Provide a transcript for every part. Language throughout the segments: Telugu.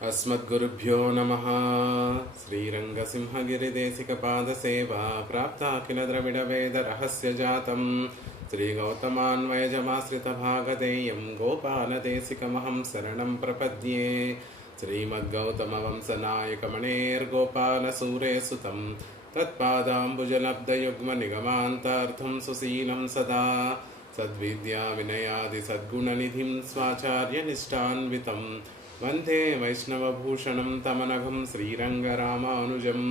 अस्मद्गुरुभ्यो नमः। श्रीरङ्गसिंहगिरिदेशिकपादसेवा प्राप्ताखिलद्रविडवेदरहस्यजातं श्रीगौतमान्वयजमाश्रितभागधेयं गोपालदेशिकमहं शरणं प्रपद्ये। श्रीमद्गौतमवंशनायकमणेर्गोपालसूरेसुतं तत्पादाम्बुजलब्धयुग्मनिगमान्तार्थं सुशीलं सदा सद्विद्याविनयादिसद्गुणनिधिं स्वाचार्यनिष्ठान्वितं वन्दे वैष्णवभूषणं तमनघं श्रीरङ्गरामानुजं।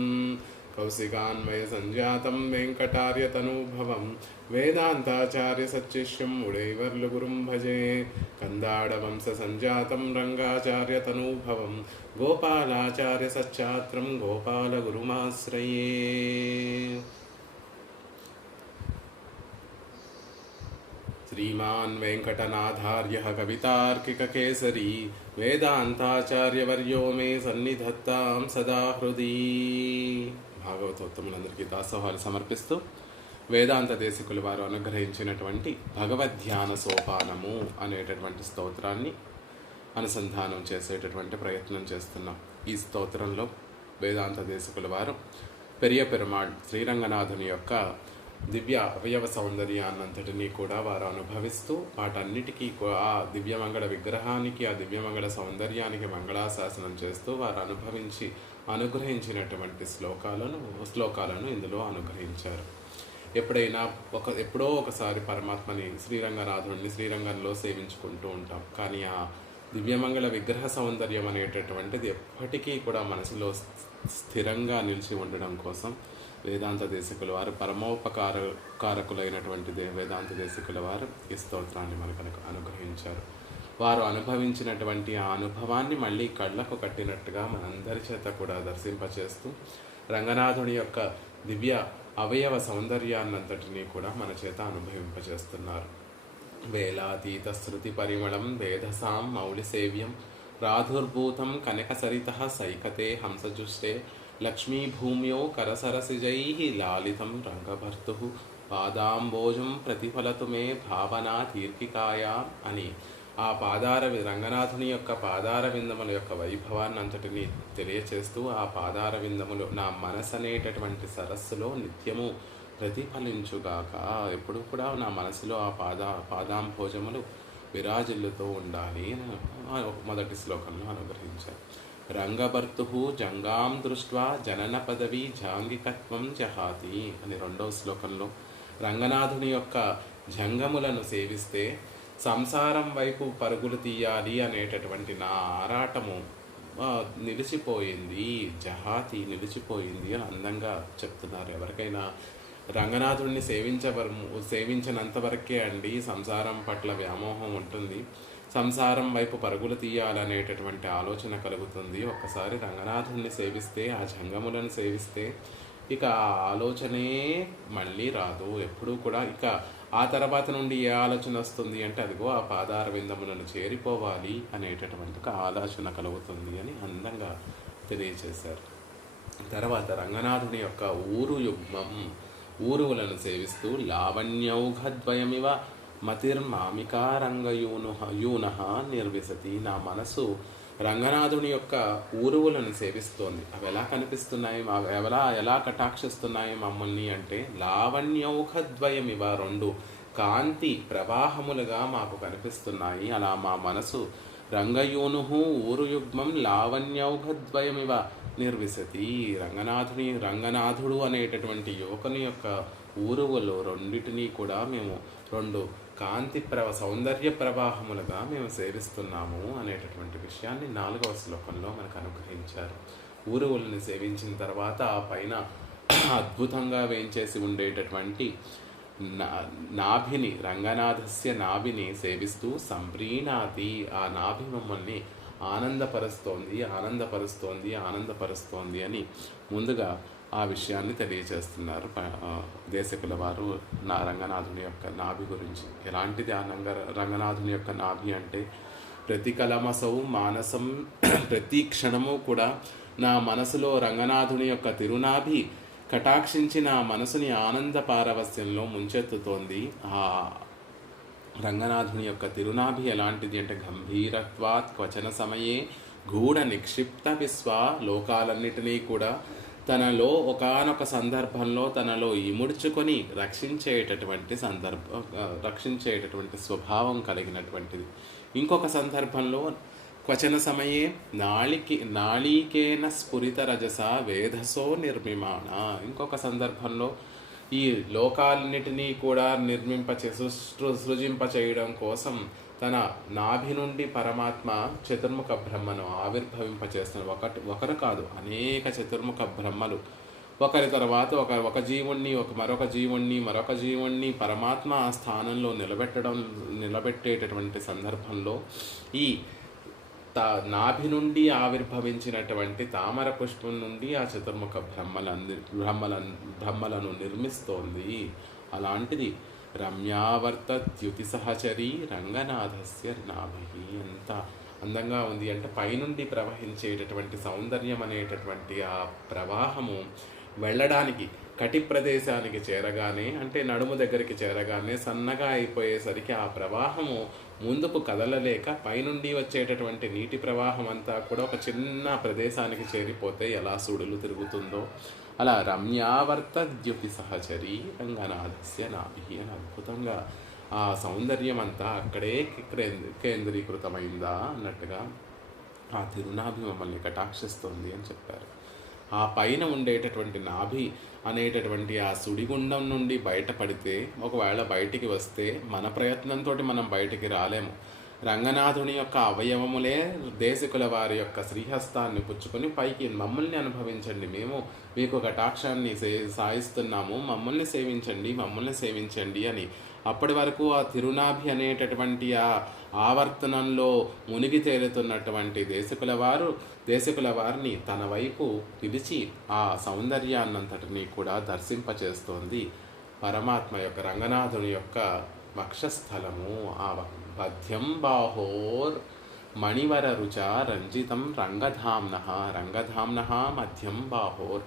कौशिकान्वयसञ्जातं वेङ्कटार्यतनूभवं वेदान्ताचार्यसच्शिष्यं उडैवर्लुगुरुं भजे। कन्दाडवंशसञ्जातं रङ्गाचार्यतनूभवं गोपालाचार्यसच्चात्रं गोपालगुरुमाश्रये। श्रीमान् वेङ्कटनाथार्यः कवितार्किककेसरी वेदांताचार्यवर्यो मे सन्निधत्तां सदा हृदि। భాగవతోత్తములందరికీ దాసోహాలు సమర్పిస్తూ వేదాంత దేశికుల వారు అనుగ్రహించినటువంటి భగవద్ధ్యాన సోపానము అనేటటువంటి స్తోత్రాన్ని అనుసంధానం చేసేటటువంటి ప్రయత్నం చేస్తున్నాం. ఈ స్తోత్రంలో వేదాంత దేశికుల వారు పెరియ పెరుమాళ్ శ్రీరంగనాథుని యొక్క దివ్య అవయవ సౌందర్యాన్నంతటినీ కూడా వారు అనుభవిస్తూ వాటన్నిటికీ ఆ దివ్యమంగళ విగ్రహానికి ఆ దివ్యమంగళ సౌందర్యానికి మంగళాశాసనం చేస్తూ వారు అనుగ్రహించినటువంటి శ్లోకాలను ఇందులో అనుగ్రహించారు. ఎప్పుడో ఒకసారి పరమాత్మని శ్రీరంగనాథుడిని శ్రీరంగంలో సేవించుకుంటూ ఉంటాం. కానీ ఆ దివ్యమంగళ విగ్రహ సౌందర్యం అనేటటువంటిది ఎప్పటికీ కూడా మనసులో స్థిరంగా నిలిచి ఉండడం కోసం వేదాంత దేశికుల వారు పరమోపకారకులైనటువంటి వేదాంత దేశికుల వారు ఈ స్తోత్రాన్ని మనకు అనుగ్రహించారు. వారు అనుభవించినటువంటి ఆ అనుభవాన్ని మళ్ళీ కళ్ళకు కట్టినట్టుగా మనందరి చేత కూడా దర్శింపచేస్తూ రంగనాథుని యొక్క దివ్య అవయవ సౌందర్యాన్నంతటినీ కూడా మన చేత అనుభవింపచేస్తున్నారు. వేలాతీత శృతి పరిమళం వేదసాం మౌళి సేవ్యం రాధుర్భూతం కనక సరిత సైకతే హంసజుష్టే లక్ష్మీభూమ్యో కరసరసిజై లాలితం రంగభర్తు పాదాంబోజం ప్రతిఫలతు మే భావనా దీర్ఘికాయా అని ఆ రంగనాథుని యొక్క పాదార విందముల యొక్క వైభవాన్ని అంతటిని తెలియచేస్తూ ఆ పాదార విందములు నా మనసు అనేటటువంటి సరస్సులో నిత్యము ప్రతిఫలించుగాక, ఎప్పుడు కూడా నా మనసులో ఆ పాదాంభోజములు విరాజిల్లుతూ ఉండాలి మొదటి శ్లోకంలో అనుగ్రహించారు. రంగభర్తు జంగాం దృష్ట్వా జనన పదవి జాంగికత్వం జహాతి అని రెండవ శ్లోకంలో రంగనాథుని యొక్క జంగములను సేవిస్తే సంసారం వైపు పరుగులు తీయాలి అనేటటువంటి నా ఆరాటము నిలిచిపోయింది, జహాతి నిలిచిపోయింది అని అందంగా చెప్తున్నారు. ఎవరికైనా రంగనాథుడిని సేవించినంత వరకే అండి సంసారం పట్ల వ్యామోహం ఉంటుంది, సంసారం వైపు పరుగులు తీయాలనేటటువంటి ఆలోచన కలుగుతుంది. ఒక్కసారి రంగనాథుడిని సేవిస్తే ఆ జంగములను సేవిస్తే ఇక ఆ ఆలోచనే మళ్ళీ రాదు ఎప్పుడూ కూడా. ఇక ఆ తర్వాత నుండి ఏ ఆలోచన వస్తుంది అంటే అదిగో ఆ పాదార విందములను చేరిపోవాలి అనేటటువంటి ఒక ఆలోచన కలుగుతుంది అని అందంగా తెలియచేశారు. తర్వాత రంగనాథుని యొక్క ఊరువులను సేవిస్తూ లావణ్యౌఘద్వయమివ మతిర్మామికారంగయూనః నిర్విశతి. నా మనసు రంగనాథుని యొక్క ఊరువులను సేవిస్తోంది. అవి ఎలా కనిపిస్తున్నాయి, ఎలా కటాక్షిస్తున్నాయి మమ్మల్ని అంటే లావణ్యౌఘద్వయమివ రెండు కాంతి ప్రవాహములుగా మాకు కనిపిస్తున్నాయి. అలా మా మనసు రంగయూను ఊరుయుగ్మం లావణ్యౌఘద్వయమివ నిర్విశతి. రంగనాథుడు అనేటటువంటి యువకుని యొక్క ఊరువులు రెండింటినీ కూడా మేము రెండు కాంతి సౌందర్య ప్రవాహములుగా మేము సేవిస్తున్నాము అనేటటువంటి విషయాన్ని 4వ శ్లోకంలో మనకు అనుగ్రహించారు. ఊరువుల్ని సేవించిన తర్వాత ఆ పైన అద్భుతంగా వేయించేసి ఉండేటటువంటి నాభిని రంగనాథస్య నాభిని సేవిస్తూ సంప్రీణాతి, ఆ నాభి మమ్మల్ని ఆనందపరుస్తోంది అని ముందుగా ఆ విషయాన్ని తెలియచేస్తున్నారు దేశకుల వారు రంగనాథుని యొక్క నాభి గురించి. ఎలాంటిది ఆ రంగనాథుని యొక్క నాభి అంటే ప్రతి కలమసౌ మానసం ప్రతి క్షణము కూడా నా మనసులో రంగనాథుని యొక్క తిరునాభి కటాక్షించి నా మనసుని ఆనంద పారవస్యంలో ముంచెత్తుతోంది. ఆ రంగనాథుని యొక్క తిరునాభి ఎలాంటిది అంటే గంభీరత్వాత్ క్వచన సమయే గూఢ నిక్షిప్త విశ్వ లోకాలన్నిటినీ కూడా తనలో ఒకానొక సందర్భంలో తనలో ఇముడ్చుకొని రక్షించేటటువంటి స్వభావం కలిగినటువంటిది. ఇంకొక సందర్భంలో క్వచన సమయే నాళికేన స్ఫురిత రజస వేధసో నిర్మిమాణ. ఇంకొక సందర్భంలో ఈ లోకాలన్నిటినీ కూడా సృజింప చేయడం కోసం తన నాభి నుండి పరమాత్మ చతుర్ముఖ బ్రహ్మను ఆవిర్భవింపచేస్తున్న ఒకరు కాదు, అనేక చతుర్ముఖ బ్రహ్మలు ఒకరి తర్వాత ఒక జీవుణ్ణి మరొక జీవుణ్ణి పరమాత్మ ఆ స్థానంలో నిలబెట్టేటటువంటి సందర్భంలో ఈ నాభి నుండి ఆవిర్భవించినటువంటి తామర పుష్పం నుండి ఆ చతుర్ముఖ బ్రహ్మలను నిర్మిస్తోంది. అలాంటిది రమ్యావర్తద్యుతి సహచరి రంగనాథస్య నాభి. ఎంత అందంగా ఉంది అంటే పైనుండి ప్రవహించేటటువంటి సౌందర్యం అనేటటువంటి ఆ ప్రవాహము వెళ్ళడానికి కటి ప్రదేశానికి చేరగానే, అంటే నడుము దగ్గరికి చేరగానే సన్నగా అయిపోయేసరికి ఆ ప్రవాహము ముందుకు కదలలేక పైనుండి వచ్చేటటువంటి నీటి ప్రవాహం అంతా కూడా ఒక చిన్న ప్రదేశానికి చేరిపోతే ఎలా సుడులు తిరుగుతుందో అలా రమ్యావర్త ద్యుతి సహచరి రంగనాథస్య నాభి అని అద్భుతంగా ఆ సౌందర్యం అంతా అక్కడే కేంద్రీకృతమైందా అన్నట్టుగా ఆ తిరునాభి మమ్మల్ని కటాక్షిస్తుంది అని చెప్పారు. ఆ పైన ఉండేటటువంటి నాభి అనేటటువంటి ఆ సుడిగుండం నుండి బయటపడితే, ఒకవేళ బయటికి వస్తే మన ప్రయత్నంతో మనం బయటికి రాలేము. రంగనాథుని యొక్క అవయవములే దేశికుల వారి యొక్క శ్రీహస్తాన్ని పుచ్చుకొని పైకి మమ్మల్ని అనుభవించండి, మేము మీకు కటాక్షాన్ని సాయిస్తున్నాము, మమ్మల్ని సేవించండి అని అప్పటి వరకు ఆ తిరునాభి అనేటటువంటి ఆ ఆవర్తనంలో మునిగి తేలుతున్నటువంటి దేశకుల వారిని తన వైపు పిలిచి ఆ సౌందర్యాన్నంతటినీ కూడా దర్శింపచేస్తోంది పరమాత్మ యొక్క రంగనాథుని యొక్క వక్షస్థలము. ఆ పద్యం బాహోర్ మణివర రుచ రంజితం రంగధామ్న మధ్యం బాహోర్.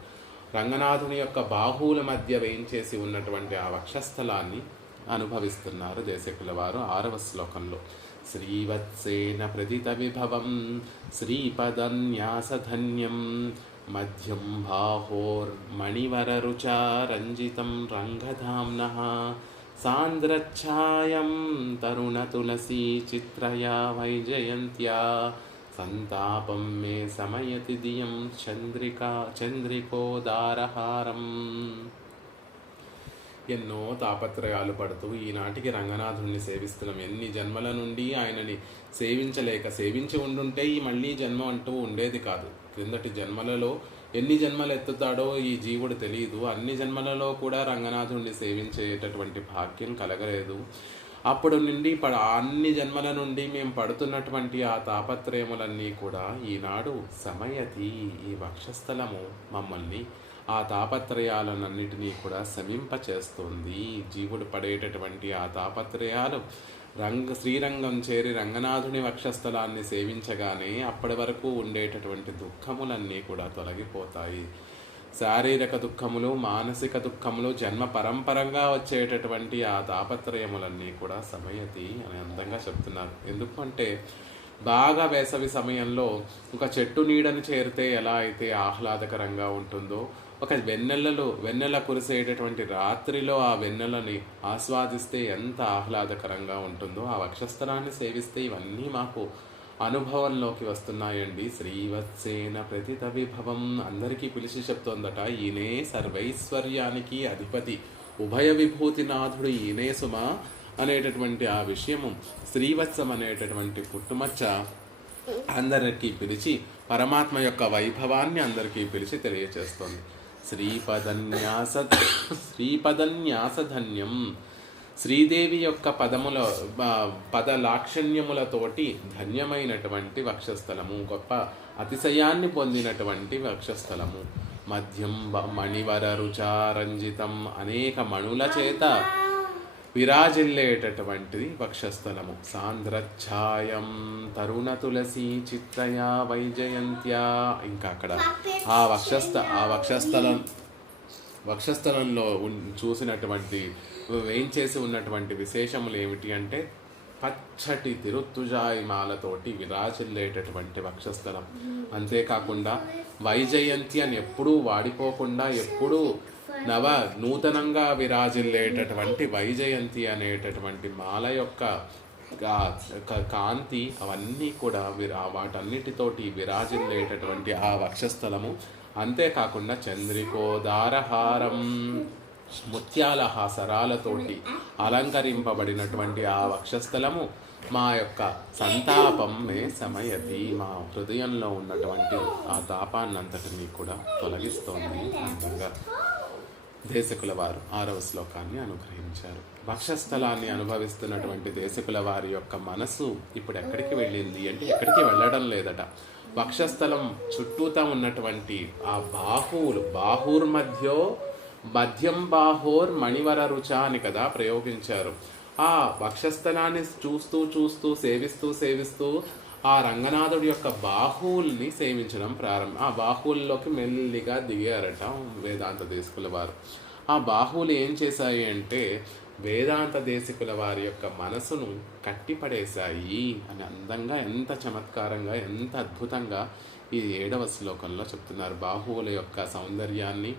రంగనాథుని యొక్క బాహువుల మధ్య వేయించేసి ఉన్నటువంటి ఆ వక్షస్థలాన్ని అనుభవిస్తున్నారు దేశకుల వారు 6వ శ్లోకంలో. శ్రీవత్సేన ప్రదిత విభవం శ్రీపదన్యాసధన్యం మధ్యం బాహోర్ మణివర రుచా రంజితం రంగధామ్నః సాంద్రఛాయం తరుణ తులసీ చిత్రయా వైజయంత్యా సంతాపం మే సమయతి దియం చంద్రికోదారహారం. ఎన్నో తాపత్రయాలు పడుతూ ఈనాటికి రంగనాథుణ్ణి సేవిస్తున్నాం. ఎన్ని జన్మల నుండి ఆయనని సేవించి ఉండుంటే ఈ మళ్ళీ జన్మ అంటూ ఉండేది కాదు. క్రిందటి జన్మలలో ఎన్ని జన్మలు ఎత్తుతాడో ఈ జీవుడు తెలియదు. అన్ని జన్మలలో కూడా రంగనాథుణ్ణి సేవించేటటువంటి భాగ్యం కలగలేదు. అప్పుడు నుండి అన్ని జన్మల నుండి మేము పడుతున్నటువంటి ఆ తాపత్రయములన్నీ కూడా ఈనాడు సమయతి ఈ వక్షస్థలము మమ్మల్ని ఆ తాపత్రయాలన్నిటినీ కూడా శమింపచేస్తుంది. జీవుడు పడేటటువంటి ఆ తాపత్రయాలు శ్రీరంగం చేరి రంగనాథుని వక్షస్థలాన్ని సేవించగానే అప్పటి వరకు ఉండేటటువంటి దుఃఖములన్నీ కూడా తొలగిపోతాయి. శారీరక దుఃఖములు, మానసిక దుఃఖములు, జన్మ పరంపరంగా వచ్చేటటువంటి ఆ తాపత్రయములన్నీ కూడా సమయతి అని అందంగా చెప్తున్నారు. ఎందుకంటే బాగా వేసవి సమయంలో ఒక చెట్టు నీడను చేరితే ఎలా అయితే ఆహ్లాదకరంగా ఉంటుందో, ఒక వెన్నెల కురిసేటటువంటి రాత్రిలో ఆ వెన్నెలని ఆస్వాదిస్తే ఎంత ఆహ్లాదకరంగా ఉంటుందో, ఆ వక్షస్థలాన్ని సేవిస్తే ఇవన్నీ మాకు అనుభవంలోకి వస్తున్నాయండి. శ్రీవత్సేన ప్రతిత విభవం అందరికీ పిలిచి చెప్తోందట. ఈయనే సర్వైశ్వర్యానికి అధిపతి, ఉభయ విభూతినాథుడు ఈయనే సుమ అనేటటువంటి ఆ విషయము శ్రీవత్సం అనేటటువంటి పుట్టుమచ్చ అందరికీ పిలిచి పరమాత్మ యొక్క వైభవాన్ని అందరికీ పిలిచి తెలియచేస్తోంది. శ్రీపదన్యాసధన్యం. శ్రీదేవి యొక్క పదలాక్షణ్యములతోటి ధన్యమైనటువంటి వక్షస్థలము, గొప్ప అతిశయాన్ని పొందినటువంటి వక్షస్థలము. మధ్యం మణివర రుచారంజితం, అనేక మణుల చేత విరాజిల్లేటటువంటిది వక్షస్థలము. సాంద్రఛాయం తరుణ తులసి చిత్రయా వైజయంత్యా. ఇంకా అక్కడ ఆ వక్షస్థలంలో చూసినటువంటి వేయించేసి ఉన్నటువంటి విశేషములు ఏమిటి అంటే పచ్చటి తిరుత్తుజాయి మాలతోటి విరాజిల్లేటటువంటి వక్షస్థలం. అంతేకాకుండా వైజయంతి అని ఎప్పుడూ వాడిపోకుండా ఎప్పుడూ నూతనంగా విరాజిల్లేటటువంటి వైజయంతి అనేటటువంటి మాల యొక్క కాంతి అవన్నీ కూడా వాటన్నిటితోటి విరాజిల్లేటటువంటి ఆ వక్షస్థలము. అంతేకాకుండా చంద్రికోదారహారం, ముత్యాల హాసరాలతోటి అలంకరింపబడినటువంటి ఆ వక్షస్థలము మా యొక్క సంతాపం మే సమయతి, మా హృదయంలో ఉన్నటువంటి ఆ తాపాన్నంతటినీ కూడా తొలగిస్తోంది అందంగా దేశకుల వారు 6వ శ్లోకాన్ని అనుగ్రహించారు. వక్షస్థలాన్ని అనుభవిస్తున్నటువంటి దేశకుల వారి యొక్క మనసు ఇప్పుడు ఎక్కడికి వెళ్ళింది అంటే ఎక్కడికి వెళ్ళడం లేదట. వక్షస్థలం చుట్టూతా ఉన్నటువంటి ఆ మధ్యం బాహోర్ మణివర రుచ అని కదా ప్రయోగించారు. ఆ వక్షస్థలాన్ని చూస్తూ సేవిస్తూ ఆ రంగనాథుడి యొక్క బాహువుల్ని సేవించడం ఆ బాహువుల్లోకి మెల్లిగా దిగారట వేదాంత దేశకుల వారు. ఆ బాహువులు ఏం చేశాయి అంటే వేదాంత దేశకుల వారి యొక్క మనసును కట్టిపడేశాయి అని అందంగా, ఎంత చమత్కారంగా, ఎంత అద్భుతంగా ఈ 7వ శ్లోకంలో చెప్తున్నారు. బాహువుల యొక్క సౌందర్యాన్ని,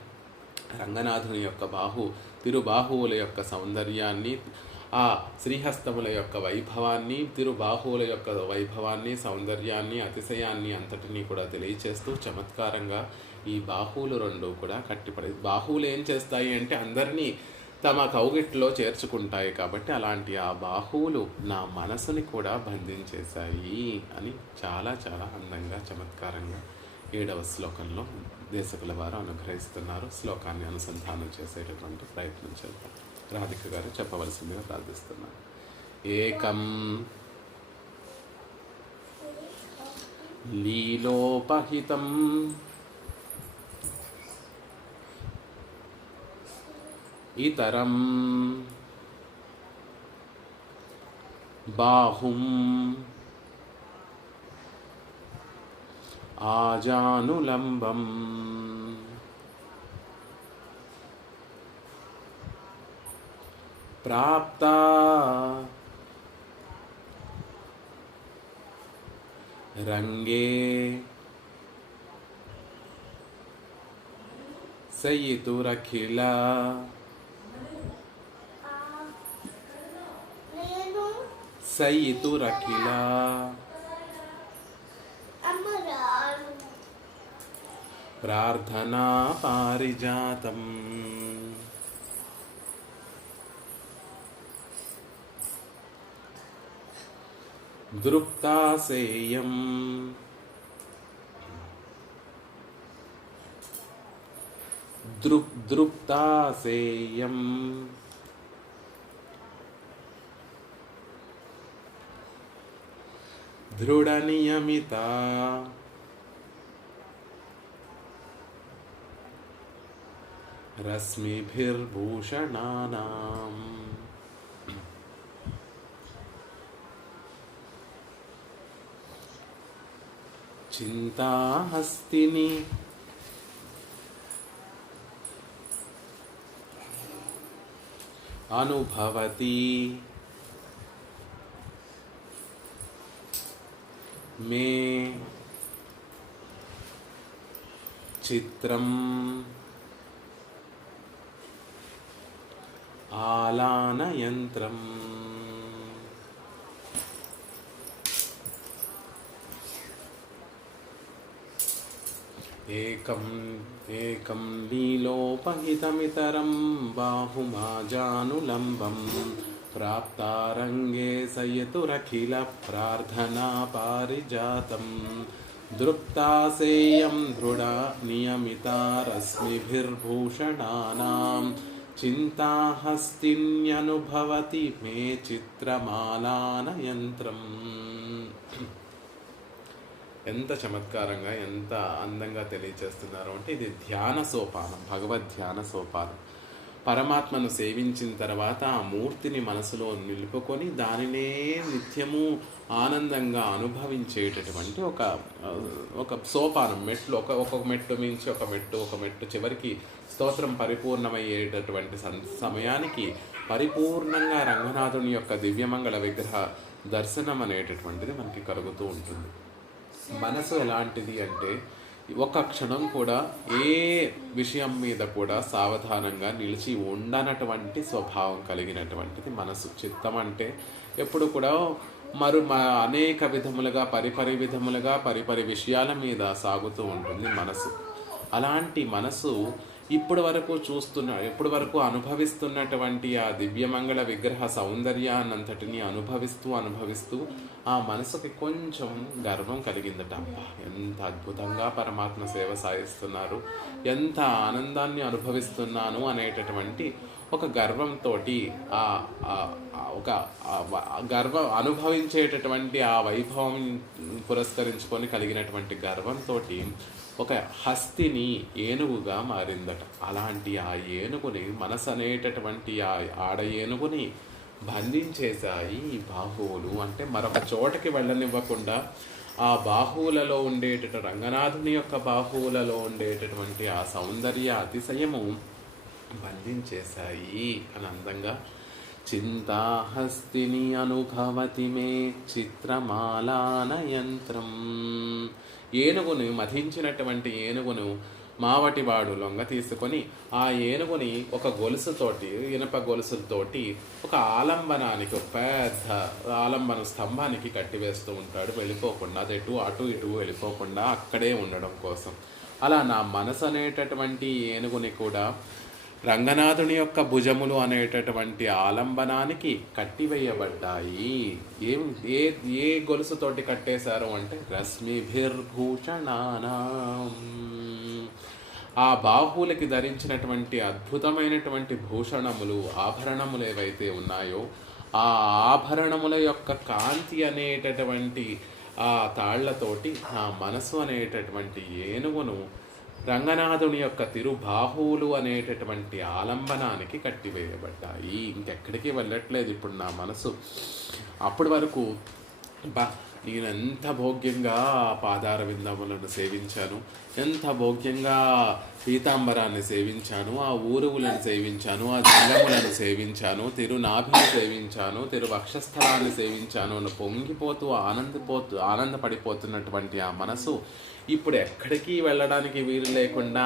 రంగనాథుని యొక్క తిరుబాహువుల యొక్క సౌందర్యాన్ని, ఆ శ్రీహస్తముల యొక్క వైభవాన్ని, తిరుబాహువుల యొక్క వైభవాన్ని, సౌందర్యాన్ని, అతిశయాన్ని అంతటినీ కూడా తెలియచేస్తూ చమత్కారంగా ఈ బాహువులు 2 కూడా బాహువులు ఏం చేస్తాయి అంటే అందరినీ తమ కౌగిట్లో చేర్చుకుంటాయి. కాబట్టి అలాంటి ఆ బాహువులు నా మనసుని కూడా బంధించేశాయి అని చాలా చాలా అందంగా చమత్కారంగా 7వ శ్లోకంలో దేశకుల వారు అనుగ్రహిస్తున్నారు. శ్లోకాన్ని అనుసంధానం చేసేటటువంటి ప్రయత్నం చేద్దాం. రాధిక గారు చెప్పవలసిందిగా ప్రార్థిస్తున్నాను. ఏకం లీలోపహితం ఇతరం బాహుం ఆజానులంబం ప్రాప్తా రంగే సయితురఖిల ప్రార్థనా పారిజాతం దృప్తాసేయం దృఢనియమిత రశ్మిభిర్భూషణానాం చింతాహస్తిని అనుభవతి మే చిత్రం ఆలానయంత్రం ఏకం లీలోపహితమితరం బాహుమాజానులంబం ప్రాప్తారంగే సయతురఖిల ప్రార్థనా పారిజాతం దృప్తాసేయం దృఢ నియమిత రశ్మిభిర్భూషణానాం చింతాహస్తిన్యనుభవతి మే చిత్రమాలానయంత్రం. ఎంత చమత్కారంగా, ఎంత అందంగా తెలియచేస్తున్నారు అంటే ఇది ధ్యాన సోపానం, భగవద్ ధ్యాన సోపానం. పరమాత్మను సేవించిన తర్వాత ఆ మూర్తిని మనసులో నిలుపుకొని దానినే నిత్యము ఆనందంగా అనుభవించేటటువంటి ఒక సోపానం, మెట్లు, ఒక్కొక్క మెట్టు మించి ఒక మెట్టు చివరికి స్తోత్రం పరిపూర్ణమయ్యేటటువంటి సమయానికి పరిపూర్ణంగా రంగనాథుని యొక్క దివ్యమంగళ విగ్రహ దర్శనం అనేటటువంటిది మనకి కలుగుతూ ఉంటుంది. మనసు ఎలాంటిది అంటే ఒక క్షణం కూడా ఏ విషయం మీద కూడా సావధానంగా నిలిచి ఉండనటువంటి స్వభావం కలిగినటువంటిది మనసు. చిత్తం అంటే ఎప్పుడు కూడా అనేక విధములుగా పరిపరి విషయాల మీద సాగుతూ ఉంటుంది మనసు. అలాంటి మనసు ఇప్పటి వరకు అనుభవిస్తున్నటువంటి ఆ దివ్యమంగళ విగ్రహ సౌందర్యాన్నంతటిని అనుభవిస్తూ ఆ మనసుకి కొంచెం గర్వం కలిగిందట. అబ్బా, ఎంత అద్భుతంగా పరమాత్మ సేవ సాగిస్తున్నారు, ఎంత ఆనందాన్ని అనుభవిస్తున్నాను అనేటటువంటి ఒక గర్వంతో గర్వం అనుభవించేటటువంటి ఆ వైభవం పురస్కరించుకొని కలిగినటువంటి గర్వంతో ఒక హస్తిని ఏనుగుగా మారిందట. అలాంటి ఆ ఏనుగుని, మనసు అనేటటువంటి ఆ ఆడ ఏనుగుని బంధించేశాయి ఈ బాహువులు. అంటే మరొక చోటకి వెళ్ళనివ్వకుండా ఆ బాహువులలో రంగనాథుని యొక్క బాహువులలో ఉండేటటువంటి ఆ సౌందర్య అతిశయము బంధించేశాయి అని అందంగా చింతాహస్తిని అనుభవతి మే చిత్రమాలాన యంత్రం. ఏనుగును మధించినటువంటి ఏనుగును మావటివాడు లొంగ తీసుకొని ఆ ఏనుగుని ఒక గొలుసుతోటి, ఇనప గొలుసులతోటి ఒక ఆలంబనానికి, ఒక పెద్ద ఆలంబన స్తంభానికి కట్టివేస్తూ ఉంటాడు. వెళ్ళిపోకుండా, అది అటు ఇటు వెళ్ళిపోకుండా అక్కడే ఉండడం కోసం. అలా నా మనసు అనేటటువంటి ఏనుగుని కూడా రంగనాథుని యొక్క భుజములు అనేటటువంటి ఆలంబనానికి కట్టివేయబడ్డాయి. ఏ గొలుసుతోటి కట్టేశారు అంటే రశ్మిభిర్భూషణానాం. ఆ బాహువులకి ధరించినటువంటి అద్భుతమైనటువంటి భూషణములు, ఆభరణములు ఏవైతే ఉన్నాయో ఆ ఆభరణముల యొక్క కాంతి అనేటటువంటి ఆ తాళ్లతోటి ఆ మనసు అనేటటువంటి ఏనుగును రంగనాథుని యొక్క తిరుబాహువులు అనేటటువంటి ఆలంబనానికి కట్టివేయబడ్డాయి. ఇంకెక్కడికి వెళ్ళట్లేదు ఇప్పుడు నా మనసు. అప్పటి వరకు నేను ఎంత భోగ్యంగా పాదార విందములను సేవించాను, ఎంత భోగ్యంగా పీతాంబరాన్ని సేవించాను, ఆ ఊరువులను సేవించాను, ఆ దండములను సేవించాను, తిరునాభిని సేవించాను, తిరువక్షస్థలాన్ని సేవించాను అని పొంగిపోతూ ఆనందపడిపోతున్నటువంటి ఆ మనసు ఇప్పుడు ఎక్కడికి వెళ్ళడానికి వీలు లేకుండా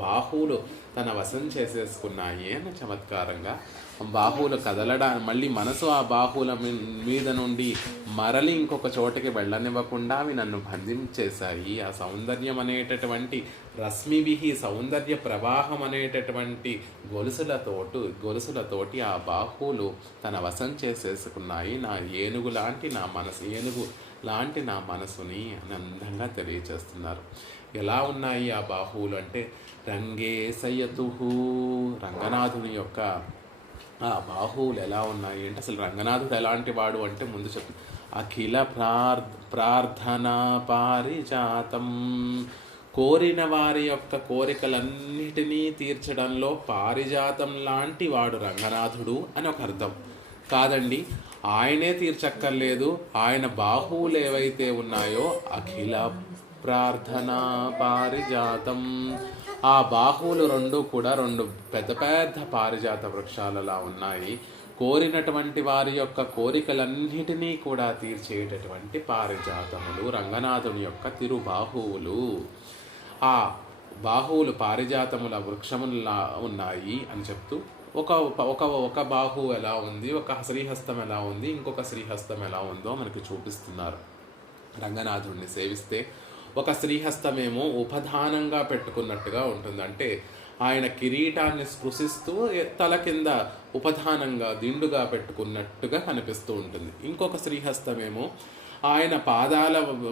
బాహువులు తన వశం చేసేసుకున్నాయి అని చమత్కారంగా. బాహువులు మళ్ళీ మనసు ఆ బాహువుల మీద నుండి మరలి ఇంకొక చోటకి వెళ్ళనివ్వకుండా అవి నన్ను బంధించేశాయి. ఆ సౌందర్యం అనేటటువంటి రశ్మివిహి, సౌందర్య ప్రవాహం అనేటటువంటి గొలుసులతోటి ఆ బాహువులు తన వశం చేసేసుకున్నాయి ఏనుగు లాంటి నా మనసుని అని అందంగా తెలియచేస్తున్నారు. ఎలా ఉన్నాయి ఆ బాహువులు అంటే రంగే సయతుహు, రంగనాథుని యొక్క ఆ బాహువులు ఎలా ఉన్నాయి అంటే అసలు రంగనాథుడు ఎలాంటి వాడు అంటే ముందు చెప్తుంది అఖిల ప్రార్థనా పారిజాతం. కోరిన వారి యొక్క కోరికలన్నిటినీ తీర్చడంలో పారిజాతం లాంటి వాడు రంగనాథుడు అని ఒక అర్థం కాదండి. ఆయనే తీర్చక్కర్లేదు, ఆయన బాహువులు ఏవైతే ఉన్నాయో అఖిల ప్రార్థనా పారిజాతం, ఆ బాహువులు రెండు పెద్ద పెద్ద పారిజాత వృక్షాలలా ఉన్నాయి. కోరినటువంటి వారి యొక్క కోరికలన్నిటినీ కూడా తీర్చేటటువంటి పారిజాతములు రంగనాథుని యొక్క తిరుబాహువులు. ఆ బాహువులు పారిజాతముల వృక్షములా ఉన్నాయి అని చెప్తూ ఒక బాహు ఎలా ఉంది, ఒక శ్రీహస్తం ఎలా ఉంది, ఇంకొక శ్రీహస్తం ఎలా ఉందో మనకి చూపిస్తున్నారు. రంగనాథుడిని సేవిస్తే ఒక శ్రీహస్తమేమో ఉపధానంగా పెట్టుకున్నట్టుగా ఉంటుంది, అంటే ఆయన కిరీటాన్ని స్పృశిస్తూ తల కింద ఉపధానంగా దిండుగా పెట్టుకున్నట్టుగా కనిపిస్తూ ఉంటుంది. ఇంకొక శ్రీహస్తమేమో ఆయన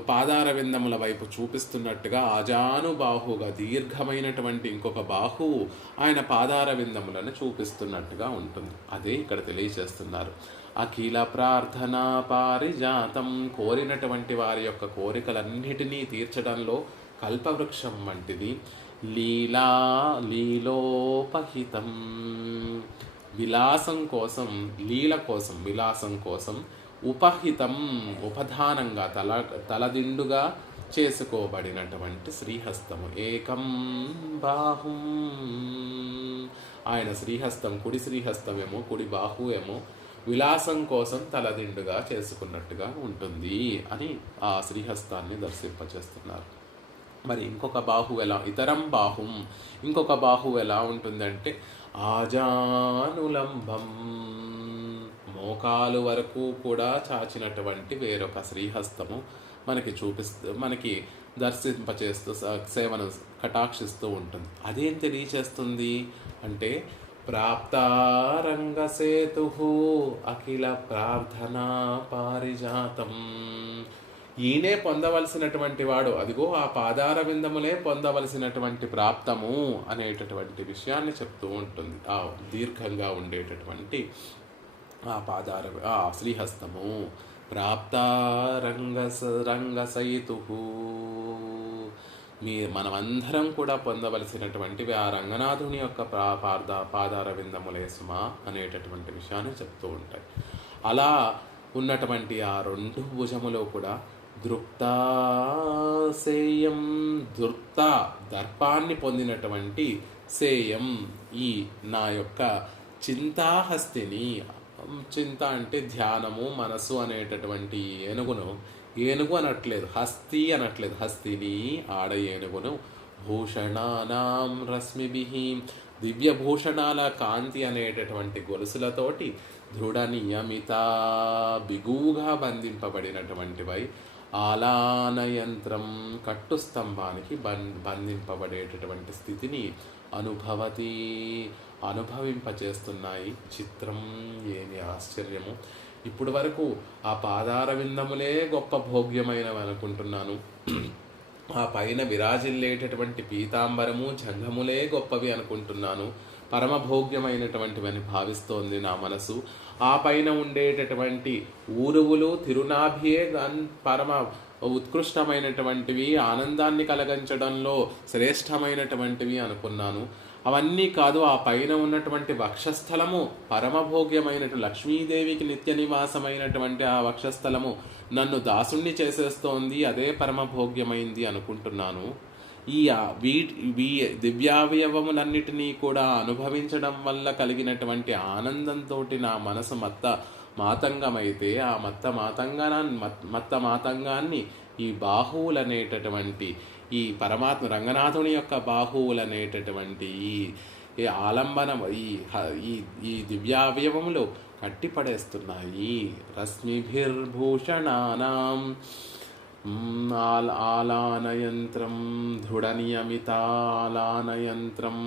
పాదార విందముల వైపు చూపిస్తున్నట్టుగా ఆజానుబాహుగా దీర్ఘమైనటువంటి ఇంకొక బాహువు ఆయన పాదార విందములను చూపిస్తున్నట్టుగా ఉంటుంది. అదే ఇక్కడ తెలియజేస్తున్నారు. అఖిల ప్రార్థనా పారిజాతం, కోరినటువంటి వారి యొక్క కోరికలన్నిటినీ తీర్చడంలో కల్పవృక్షం వంటిది. లీలోపహితం, విలాసం కోసం, విలాసం కోసం ఉపహితం, ఉపధానంగా తలదిండుగా చేసుకోబడినటువంటి శ్రీహస్తము. ఏకం బాహుం, ఆయన శ్రీహస్తం, కుడి శ్రీహస్తమేమో, కుడి బాహు ఏమో విలాసం కోసం తలదిండుగా చేసుకున్నట్టుగా ఉంటుంది అని ఆ శ్రీహస్తాన్ని దర్శింపచేస్తున్నారు. మరి ఇంకొక బాహు ఇంకొక బాహు ఎలా ఉంటుందంటే ఆజానులంబం, మోకాలు వరకు కూడా చాచినటువంటి వేరొక శ్రీహస్తము మనకి దర్శింపచేస్తూ సేవను కటాక్షిస్తూ ఉంటుంది. అదేం తెలియచేస్తుంది అంటే ప్రాప్తారంగసేతు అఖిల ప్రార్థనా పారిజాతం. ఈయనే పొందవలసినటువంటి వాడు, అదిగో ఆ పాదార విందములే పొందవలసినటువంటి ప్రాప్తము అనేటటువంటి విషయాన్ని చెప్తూ ఉంటుంది. ఆ దీర్ఘంగా ఉండేటటువంటి ఆ శ్రీహస్తము ప్రాప్తారంగసైతు, మనమందరం కూడా పొందవలసినటువంటివి ఆ రంగనాథుని యొక్క పాదార విందములే సుమా అనేటటువంటి విషయాన్ని చెప్తూ ఉంటాయి. అలా ఉన్నటువంటి ఆ రెండు భుజములో కూడా దృప్తాసేయం, దర్పాన్ని పొందినటువంటి సేయం, ఈ నా యొక్క చింతాహస్తిని, చింత అంటే ధ్యానము, మనసు అనేటటువంటి ఏనుగు అనట్లేదు, హస్తి అనట్లేదు, హస్తిని ఆడ ఏనుగును భూషణానాం రశ్మిభిః, దివ్యభూషణాల కాంతి అనేటటువంటి గొలుసులతోటి దృఢ నియమిత, బిగువుగా బంధింపబడినటువంటివై ఆలానయంత్రం, కట్టు స్తంభానికి బంధింపబడేటటువంటి స్థితిని అనుభవింపచేస్తున్నాయి. చిత్రం, ఏమి ఆశ్చర్యము! ఇప్పుడు వరకు ఆ పాదార విందములే గొప్ప భోగ్యమైనవి అనుకుంటున్నాను, ఆ పైన విరాజిల్లేటటువంటి పీతాంబరము జంఘములే గొప్పవి అనుకుంటున్నాను, పరమభోగ్యమైనటువంటివని భావిస్తోంది నా మనసు. ఆ పైన ఉండేటటువంటి ఊరువులు తిరునాభియే పరమ ఉత్కృష్టమైనటువంటివి, ఆనందాన్ని కలిగించడంలో శ్రేష్టమైనటువంటివి అనుకున్నాను. అవన్నీ కాదు, ఆ పైన ఉన్నటువంటి వక్షస్థలము పరమభోగ్యమైనటువంటి లక్ష్మీదేవికి నిత్య నివాసమైనటువంటి ఆ వక్షస్థలము నన్ను దాసుణ్ణి చేసేస్తోంది, అదే పరమభోగ్యమైంది అనుకుంటున్నాను. ఈ దివ్యావయవములన్నిటినీ కూడా అనుభవించడం వల్ల కలిగినటువంటి ఆనందంతో నా మనసు మాతంగమైతే, ఆ మాతంగాన్ని ఈ బాహువులనేటటువంటి, ఈ పరమాత్మ రంగనాథుని యొక్క బాహువులనేటటువంటి ఈ ఆలంబనం, ఈ దివ్యావయవములు కట్టిపడేస్తున్నాయి. రశ్మిభిర్భూషణానాం ఆలానయంత్రం, దృఢ నియమిత ఆలానయంత్రం,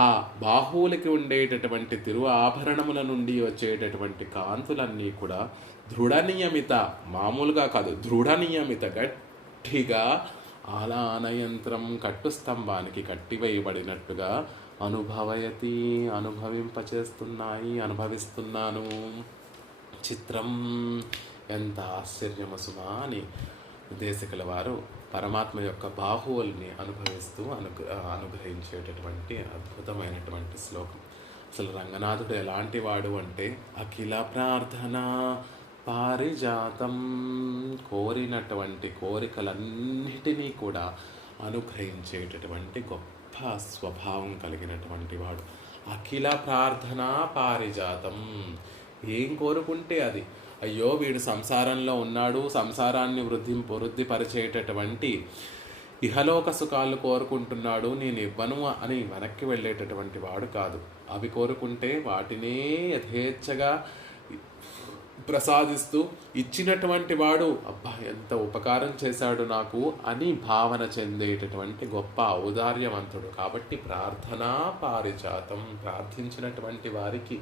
ఆ బాహువులకి ఉండేటటువంటి తిరు ఆభరణముల నుండి వచ్చేటటువంటి కాంతులన్నీ కూడా దృఢ నియమిత, మామూలుగా కాదు, దృఢ నియమిత, గట్టిగా ఆలానయంత్రం, కట్టు స్తంభానికి కట్టివేయబడినట్టుగా అనుభవింపచేస్తున్నాయి, అనుభవిస్తున్నాను. చిత్రం, ఎంత ఆశ్చర్యమసుమా అని దేశికుల వారు పరమాత్మ యొక్క బాహువుల్ని అనుభవిస్తూ అనుగ్రహించేటటువంటి అద్భుతమైనటువంటి శ్లోకం. అసలు రంగనాథుడు ఎలాంటి వాడు అంటే అఖిల ప్రార్థన పారిజాతం, కోరినటువంటి కోరికలన్నిటినీ కూడా అనుగ్రహించేటటువంటి గొప్ప స్వభావం కలిగినటువంటి వాడు. అఖిల ప్రార్థన పారిజాతం, ఏం కోరుకుంటే అది, అయ్యో వీడు సంసారంలో ఉన్నాడు, సంసారాన్ని వృద్ధిపరిచేటటువంటి ఇహలోక సుఖాలు కోరుకుంటున్నాడు, నేను ఇవ్వను అని వెనక్కి వెళ్ళేటటువంటి వాడు కాదు. అవి కోరుకుంటే వాటినే యథేచ్ఛగా ప్రసాదిస్తూ ఇచ్చినటువంటి వాడు, అబ్బా ఎంత ఉపకారం చేశాడు నాకు అని భావన చెందేటటువంటి గొప్ప ఔదార్యవంతుడు. కాబట్టి ప్రార్థనా పారిజాతం, ప్రార్థించినటువంటి వారికి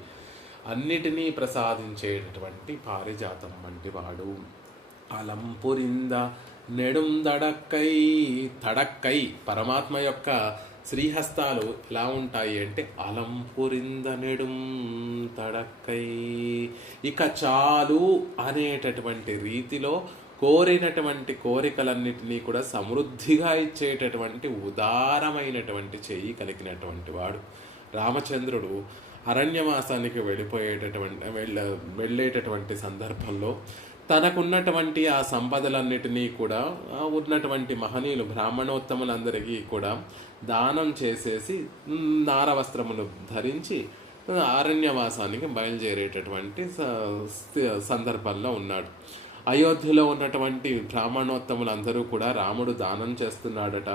అన్నిటినీ ప్రసాదించేటటువంటి పారిజాతం వంటి వాడు. అలంపురింద నెడుం తడక్కై, పరమాత్మ యొక్క శ్రీహస్తాలు ఎలా ఉంటాయి అంటే అలంపురింద నెడుం తడక్కై, ఇక చాలు అనేటటువంటి రీతిలో కోరినటువంటి కోరికలన్నిటినీ కూడా సమృద్ధిగా ఇచ్చేటటువంటి ఉదారమైనటువంటి చెయ్యి కలిగినటువంటి వాడు. రామచంద్రుడు అరణ్యవాసానికి వెళ్ళేటటువంటి సందర్భంలో తనకున్నటువంటి ఆ సంపదలన్నిటినీ కూడా ఉన్నటువంటి మహనీయులు బ్రాహ్మణోత్తములందరికీ కూడా దానం చేసేసి నారవస్త్రములు ధరించి అరణ్యవాసానికి బయలుదేరేటటువంటి సందర్భంలో ఉన్నాడు. అయోధ్యలో ఉన్నటువంటి బ్రాహ్మణోత్తములందరూ కూడా రాముడు దానం చేస్తున్నాడట,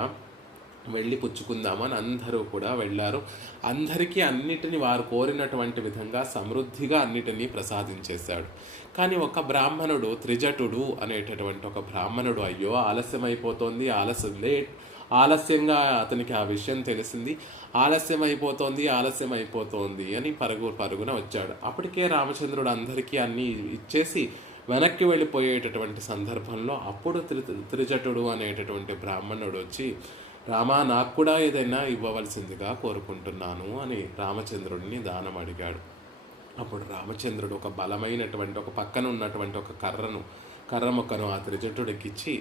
వెళ్ళి పుచ్చుకుందామని అందరూ కూడా వెళ్ళారు. అందరికీ అన్నిటిని వారు కోరినటువంటి విధంగా సమృద్ధిగా అన్నిటినీ ప్రసాదించేశాడు. కానీ ఒక బ్రాహ్మణుడు, త్రిజటుడు అనేటటువంటి ఒక బ్రాహ్మణుడు, అయ్యో ఆలస్యమైపోతోంది, ఆలస్యంగా అతనికి ఆ విషయం తెలిసింది, ఆలస్యమైపోతోంది అని పరుగున వచ్చాడు. అప్పటికే రామచంద్రుడు అందరికీ అన్నీ ఇచ్చేసి వెనక్కి వెళ్ళిపోయేటటువంటి సందర్భంలో అప్పుడు త్రిజటుడు అనేటటువంటి బ్రాహ్మణుడు వచ్చి, రామా నాకు కూడా ఏదైనా ఇవ్వవలసిందిగా కోరుకుంటున్నాను అని రామచంద్రుడిని దానం అడిగాడు. అప్పుడు రామచంద్రుడు ఒక బలమైనటువంటి, ఒక పక్కన ఉన్నటువంటి ఒక కర్ర మొక్కను ఆ త్రిజటుడికి ఇచ్చి,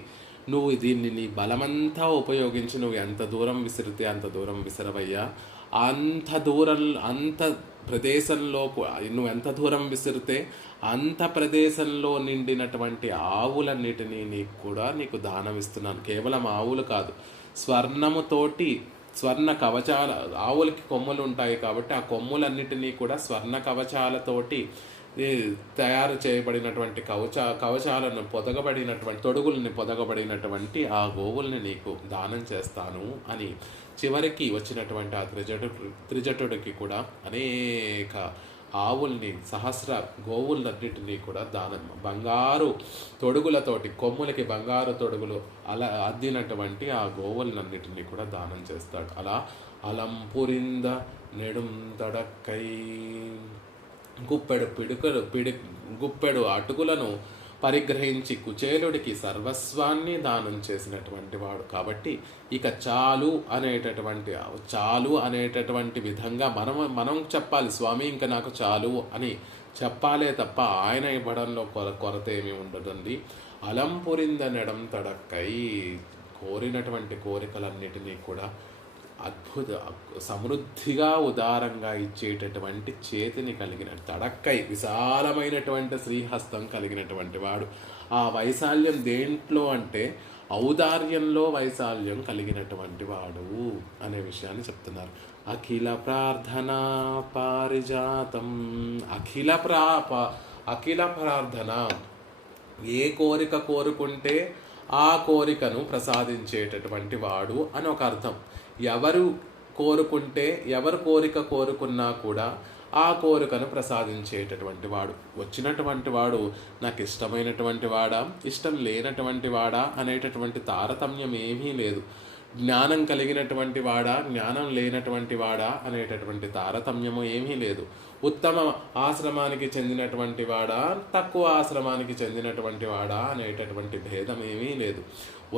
నువ్వు దీన్ని నీ బలమంతా ఉపయోగించి నువ్వు ఎంత దూరం విసిరితే అంత దూరం విసిరవయ్యా, అంత ప్రదేశంలో నువ్వు ఎంత దూరం విసిరితే అంత ప్రదేశంలో నిండినటువంటి ఆవులన్నిటినీ నీకు దానం ఇస్తున్నాను. కేవలం ఆవులు కాదు, స్వర్ణ కవచాల, ఆవులకి కొమ్ములు ఉంటాయి కాబట్టి ఆ కొమ్ములన్నిటినీ కూడా స్వర్ణ కవచాలతోటి తయారు చేయబడినటువంటి కవచాలను తొడుగుల్ని పొదగబడినటువంటి ఆ గోవుల్ని నీకు దానం చేస్తాను అని చివరికి వచ్చినటువంటి ఆ త్రిజటుడికి కూడా అనేక ఆవుల్ని, సహస్ర గోవులన్నిటినీ కూడా దానం, బంగారు తొడుగులతోటి, కొమ్ములకి బంగారు తొడుగులు అద్దినటువంటి ఆ గోవులన్నిటినీ కూడా దానం చేస్తాడు. అలా అలంపురింద నెడుం తడక్కై, గుప్పెడు అటుకులను పరిగ్రహించి కుచేలుడికి సర్వస్వాన్ని దానం చేసినటువంటి వాడు. కాబట్టి ఇక చాలు అనేటటువంటి విధంగా మనం చెప్పాలి, స్వామి ఇంకా నాకు చాలు అని చెప్పాలే తప్ప ఆయన ఇవ్వడంలో కొరత ఏమీ ఉండదండి. అలంపురింద నెడం తడక్కై, కోరినటువంటి కోరికలన్నిటినీ కూడా సమృద్ధిగా ఉదారంగా ఇచ్చేటటువంటి చేతిని కలిగిన, తడక్కై విశాలమైనటువంటి శ్రీహస్తం కలిగినటువంటి వాడు. ఆ వైశాల్యం దేంట్లో అంటే ఔదార్యంలో వైశాల్యం కలిగినటువంటి వాడు అనే విషయాన్ని చెప్తున్నారు. అఖిల ప్రార్థనా పారిజాతం, అఖిల ప్రార్థన, ఏ కోరిక కోరుకుంటే ఆ కోరికను ప్రసాదించేటటువంటి వాడు అని ఒక అర్థం. ఎవరు కోరిక కోరుకున్నా కూడా ఆ కోరికను ప్రసాదించేటటువంటి వాడు. వచ్చినటువంటి వాడు నాకు ఇష్టమైనటువంటి వాడా, ఇష్టం లేనటువంటి వాడా అనేటటువంటి తారతమ్యం ఏమీ లేదు. జ్ఞానం కలిగినటువంటి వాడా, జ్ఞానం లేనటువంటి వాడా అనేటటువంటి తారతమ్యము ఏమీ లేదు. ఉత్తమ ఆశ్రమానికి చెందినటువంటి వాడా, తక్కువ ఆశ్రమానికి చెందినటువంటి వాడా అనేటటువంటి భేదం ఏమీ లేదు.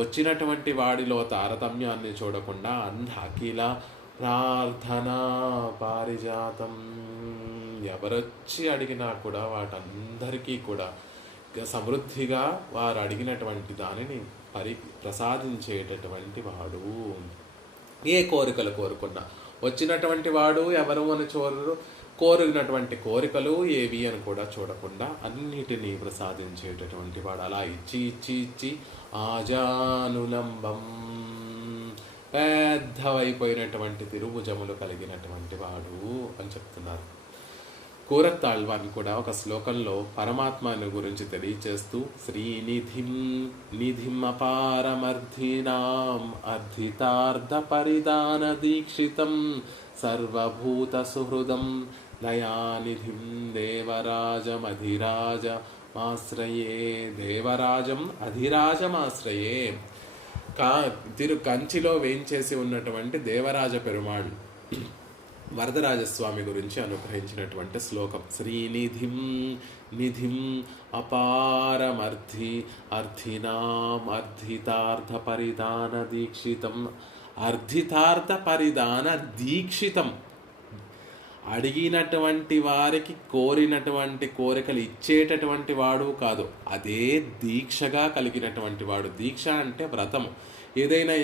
వచ్చినటువంటి వాడిలో తారతమ్యాన్ని చూడకుండా అఖిల ప్రార్థనా పారిజాతం, ఎవరొచ్చి అడిగినా కూడా వాటందరికీ కూడా సమృద్ధిగా వారు అడిగినటువంటి దానిని ప్రసాదించేటటువంటి వాడు. ఏ కోరికలు కోరుకున్నా వచ్చినటువంటి వాడు ఎవరు అని కోరినటువంటి కోరికలు ఏవి అని కూడా చూడకుండా అన్నిటినీ ప్రసాదించేటటువంటి వాడు. అలా ఇచ్చి ఆజానులంబం, పెద్దవైపోయినటువంటి తిరుభుజములు కలిగినటువంటి వాడు అని చెప్తున్నారు. కూరత్తాళ్వాన్ కూడా ఒక శ్లోకంలో పరమాత్మను గురించి తెలియచేస్తూ, నిధిం అపారమర్థినాం అర్థితార్థ పరిదాన దీక్షితం సర్వభూత సుహృదం దయానిధిం అధిరాజమాశ్రయే. కంచిలో వేయించేసి ఉన్నటువంటి దేవరాజ పెరుమాళ్ వరదరాజస్వామి గురించి అనుగ్రహించినటువంటి శ్లోకం. నిధిం అర్థినాం అర్థితార్థ పరిదాన దీక్షితం, అడిగినటువంటి వారికి కోరినటువంటి కోరికలు ఇచ్చేటటువంటి వాడు కాదు, అదే దీక్షగా కలిగినటువంటి వాడు. దీక్ష అంటే వ్రతము. ఏదైనా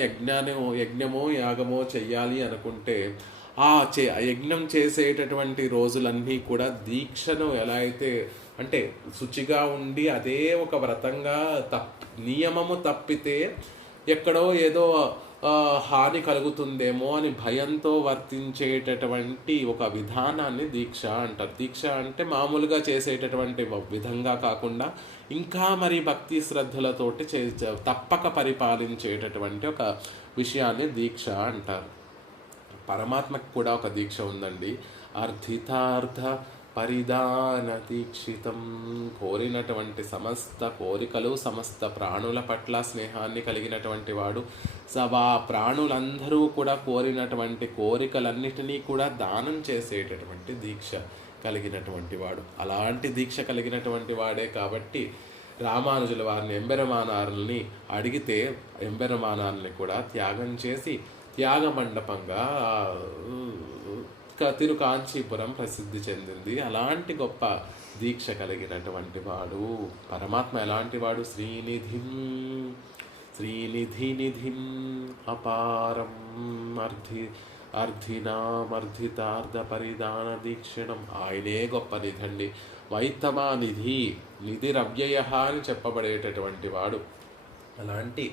యజ్ఞమో యాగమో చెయ్యాలి అనుకుంటే ఆ యజ్ఞం చేసేటటువంటి రోజులన్నీ కూడా దీక్షను ఎలా అయితే అంటే శుచిగా ఉండి అదే ఒక వ్రతంగా నియమము తప్పితే ఎక్కడో ఏదో హాని కలుగుతుందేమో అని భయంతో వర్తించేటటువంటి ఒక విధానాన్ని దీక్ష అంటారు. దీక్ష అంటే మామూలుగా చేసేటటువంటి విధంగా కాకుండా ఇంకా మరి భక్తి శ్రద్ధలతోటి తప్పక పరిపాలించేటటువంటి ఒక విషయాన్ని దీక్ష అంటారు. పరమాత్మకు కూడా ఒక దీక్ష ఉందండి. అర్థితార్థ పరిధాన దీక్షితం. కోరినటువంటి సమస్త కోరికలు, సమస్త ప్రాణుల పట్ల స్నేహాన్ని కలిగినటువంటి వాడు, ప్రాణులందరూ కూడా కోరినటువంటి కోరికలన్నిటినీ కూడా దానం చేసేటటువంటి దీక్ష కలిగినటువంటి వాడు. అలాంటి దీక్ష కలిగినటువంటి వాడే కాబట్టి రామానుజుల వారిని ఎంబెరమానారుల్ని అడిగితే ఎంబెరమానారుల్ని కూడా త్యాగం చేసి త్యాగ మండపంగా తిరుకాంచీపురం ప్రసిద్ధి చెందింది. అలాంటి గొప్ప దీక్ష కలిగినటువంటి వాడు పరమాత్మ. ఎలాంటి వాడు? శ్రీనిధిం అపారం అర్ధినామర్ధితార్థ పరిధాన దీక్షణం. ఆయనే గొప్ప నిధండి. వైత్తమా నిధిరవ్యయ అని చెప్పబడేటటువంటి వాడు. అలాంటి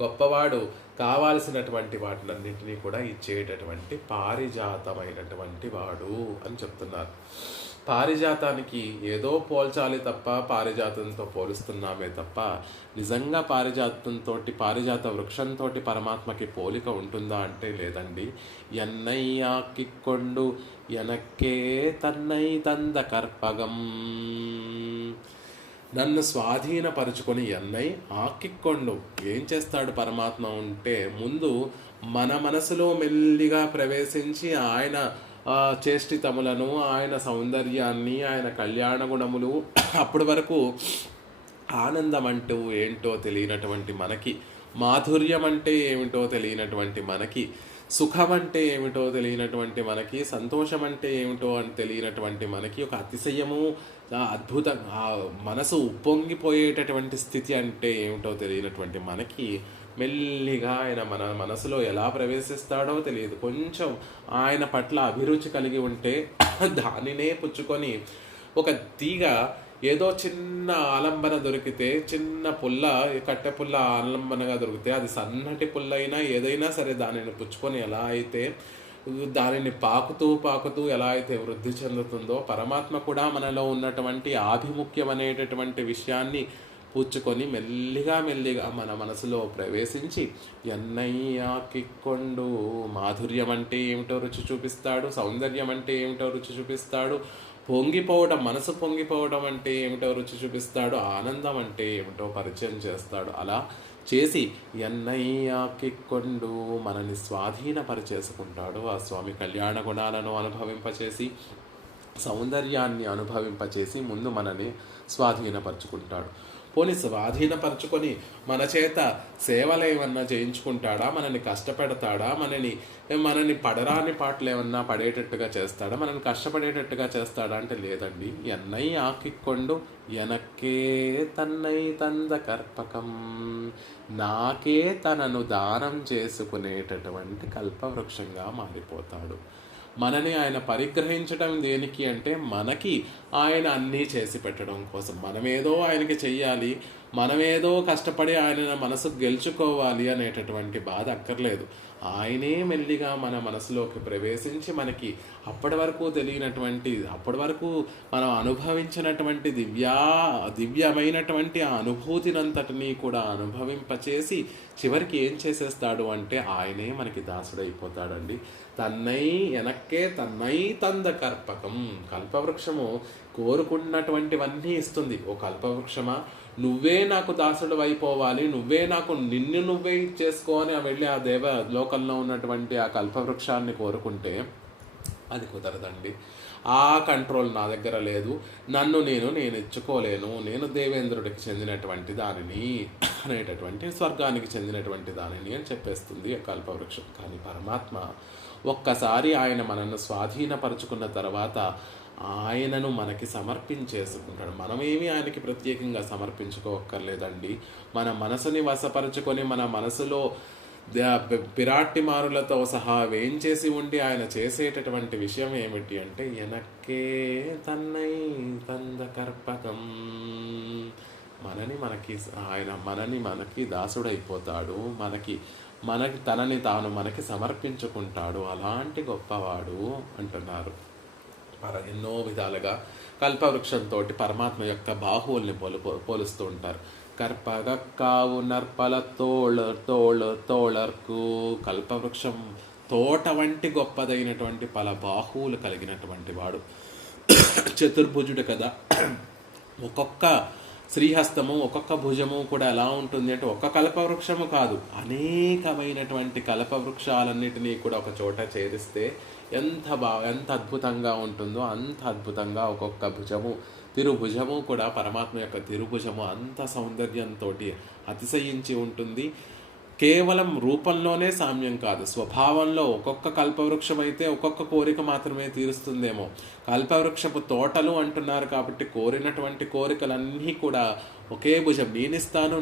గొప్పవాడు కావాల్సినటువంటి వాటిలన్నింటినీ కూడా ఇచ్చేటటువంటి పారిజాతమైనటువంటి వాడు అని చెప్తున్నారు. పారిజాతానికి ఏదో పోల్చాలి తప్ప పారిజాతంతో పోలుస్తున్నామే తప్ప నిజంగా పారిజాత వృక్షంతో పరమాత్మకి పోలిక ఉంటుందా అంటే లేదండి. ఎన్నయ్యాకిక్కొండు ఎనక్కే తన్నై తంద కర్పగం. నన్ను స్వాధీనపరుచుకొని ఎన్నై ఆకిక్కొండు. ఏం చేస్తాడు పరమాత్మ అంటే ముందు మన మనసులో మెల్లిగా ప్రవేశించి ఆయన చేష్టితములను, ఆయన సౌందర్యాన్ని, ఆయన కళ్యాణ గుణములు, అప్పటి వరకు ఆనందం అంటూ ఏంటో తెలియనటువంటి మనకి, మాధుర్యం అంటే ఏమిటో తెలియనటువంటి మనకి, సుఖం అంటే ఏమిటో తెలియనటువంటి మనకి, సంతోషం అంటే ఏమిటో అని తెలియనటువంటి మనకి, ఒక అతిశయము, అద్భుతం, మనసు ఉప్పొంగిపోయేటటువంటి స్థితి అంటే ఏమిటో తెలియనటువంటి మనకి మెల్లిగా ఆయన మన మనసులో ఎలా ప్రవేశిస్తాడో తెలియదు. కొంచెం ఆయన పట్ల అభిరుచి కలిగి ఉంటే దానినే పుచ్చుకొని ఒక తీగ ఏదో చిన్న ఆలంబన దొరికితే, చిన్న పుల్ల, కట్టె పుల్ల ఆలంబనగా దొరికితే, అది సన్నటి పుల్ల అయినా ఏదైనా సరే దానిని పుచ్చుకొని ఎలా అయితే దానిని పాకుతూ ఎలా అయితే వృద్ధి చెందుతుందో, పరమాత్మ కూడా మనలో ఉన్నటువంటి ఆభిముఖ్యం అనేటటువంటి విషయాన్ని పుచ్చుకొని మెల్లిగా మన మనసులో ప్రవేశించి ఎన్నయ్యాకిక్కొండు. మాధుర్యం అంటే ఏమిటో రుచి చూపిస్తాడు, సౌందర్యం అంటే ఏమిటో రుచి చూపిస్తాడు, పొంగిపోవడం, మనసు పొంగిపోవడం అంటే ఏమిటో రుచి చూపిస్తాడు, ఆనందం అంటే ఏమిటో పరిచయం చేస్తాడు. అలా చేసి ఎన్నయ్యాకిక్కొండు మనని స్వాధీనపరిచేసుకుంటాడు. ఆ స్వామి కళ్యాణ గుణాలను అనుభవింపచేసి, సౌందర్యాన్ని అనుభవింపచేసి ముందు మనని స్వాధీనపరుచుకుంటాడు. పోనీ స్వాధీనపరచుకొని మన చేత సేవలు ఏమన్నా చేయించుకుంటాడా, మనని కష్టపెడతాడా, మనని పడరాని పాటలు ఏమన్నా పడేటట్టుగా చేస్తాడా, మనని కష్టపడేటట్టుగా చేస్తాడా అంటే లేదండి. ఎన్నై ఆకిక్కొండు ఎనక్కే తన్నై తంద కర్పకం. నాకే తనను దానం చేసుకునేటటువంటి కల్పవృక్షంగా మారిపోతాడు. మనని ఆయన పరిగ్రహించడం దేనికి అంటే మనకి ఆయన అన్నీ చేసి పెట్టడం కోసం. మనమేదో ఆయనకి చెయ్యాలి, మనమేదో కష్టపడి ఆయన మనసు గెలుచుకోవాలి అనేటటువంటి బాధ అక్కర్లేదు. ఆయనే మెల్లిగా మన మనసులోకి ప్రవేశించి మనకి అప్పటి వరకు తెలియనటువంటి, అప్పటి వరకు మనం అనుభవించినటువంటి దివ్యమైనటువంటి ఆ అనుభూతినంతటినీ కూడా అనుభవింపచేసి చివరికి ఏం చేసేస్తాడు అంటే ఆయనే మనకి దాసుడైపోతాడండి. తన్నై ఎనక్కే తన్నై తంద కర్పకం. కల్పవృక్షము కోరుకున్నటువంటివన్నీ ఇస్తుంది. ఓ కల్పవృక్షమా, నువ్వే నాకు దాసుడు అయిపోవాలి, నిన్ను నువ్వే ఇచ్చేసుకో అని వెళ్ళి ఆ లోకంలో ఉన్నటువంటి ఆ కల్పవృక్షాన్ని కోరుకుంటే అది కుదరదండి. ఆ కంట్రోల్ నా దగ్గర లేదు, నేను ఇచ్చుకోలేను, నేను దేవేంద్రుడికి చెందినటువంటి దానిని అనేటటువంటి, స్వర్గానికి చెందినటువంటి దానిని అని చెప్పేస్తుంది ఆ కల్పవృక్షం. కానీ పరమాత్మ ఒక్కసారి ఆయన మనల్ని స్వాధీనపరుచుకున్న తర్వాత ఆయనను మనకి సమర్పించేసుకుంటాడు. మనమేమి ఆయనకి ప్రత్యేకంగా సమర్పించుకోక్కర్లేదండి. మన మనసుని వశపరుచుకొని మన మనసులో పిరాట్టిమారులతో సహా వేయించేసి ఉండి ఆయన చేసేటటువంటి విషయం ఏమిటి అంటే ఎనక్కే తన్నై తంద కర్పకం. మనని మనకి దాసుడైపోతాడు. మనకి తనని తాను మనకి సమర్పించుకుంటాడు, అలాంటి గొప్పవాడు అంటున్నారు. ఎన్నో విధాలుగా కల్పవృక్షంతో పరమాత్మ యొక్క బాహువుల్ని పోలుస్తూ ఉంటారు. కర్పగక్కావు నర్పల తోళర్కు, కల్పవృక్షం తోట వంటి గొప్పదైనటువంటి పల బాహువులు కలిగినటువంటి వాడు. చతుర్భుజుడు కదా, ఒక్కొక్క శ్రీహస్తము ఒక్కొక్క భుజము కూడా ఎలా ఉంటుంది అంటే ఒక్క కల్పవృక్షము కాదు, అనేకమైనటువంటి కల్పవృక్షాలన్నిటినీ కూడా ఒక చోట చేరిస్తే ఎంత అద్భుతంగా ఉంటుందో అంత అద్భుతంగా ఒక్కొక్క తిరుభుజము కూడా పరమాత్మ యొక్క తిరుభుజము అంత సౌందర్యంతో అతిశయించి ఉంటుంది. కేవలం రూపంలోనే సామ్యం కాదు, స్వభావంలో ఒక్కొక్క కల్పవృక్షం అయితే ఒక్కొక్క కోరిక మాత్రమే తీరుస్తుందేమో. కల్పవృక్షపు తోటలు అంటున్నారు కాబట్టి కోరినటువంటి కోరికలన్నీ కూడా ఒకే భుజం, నేనిస్తాను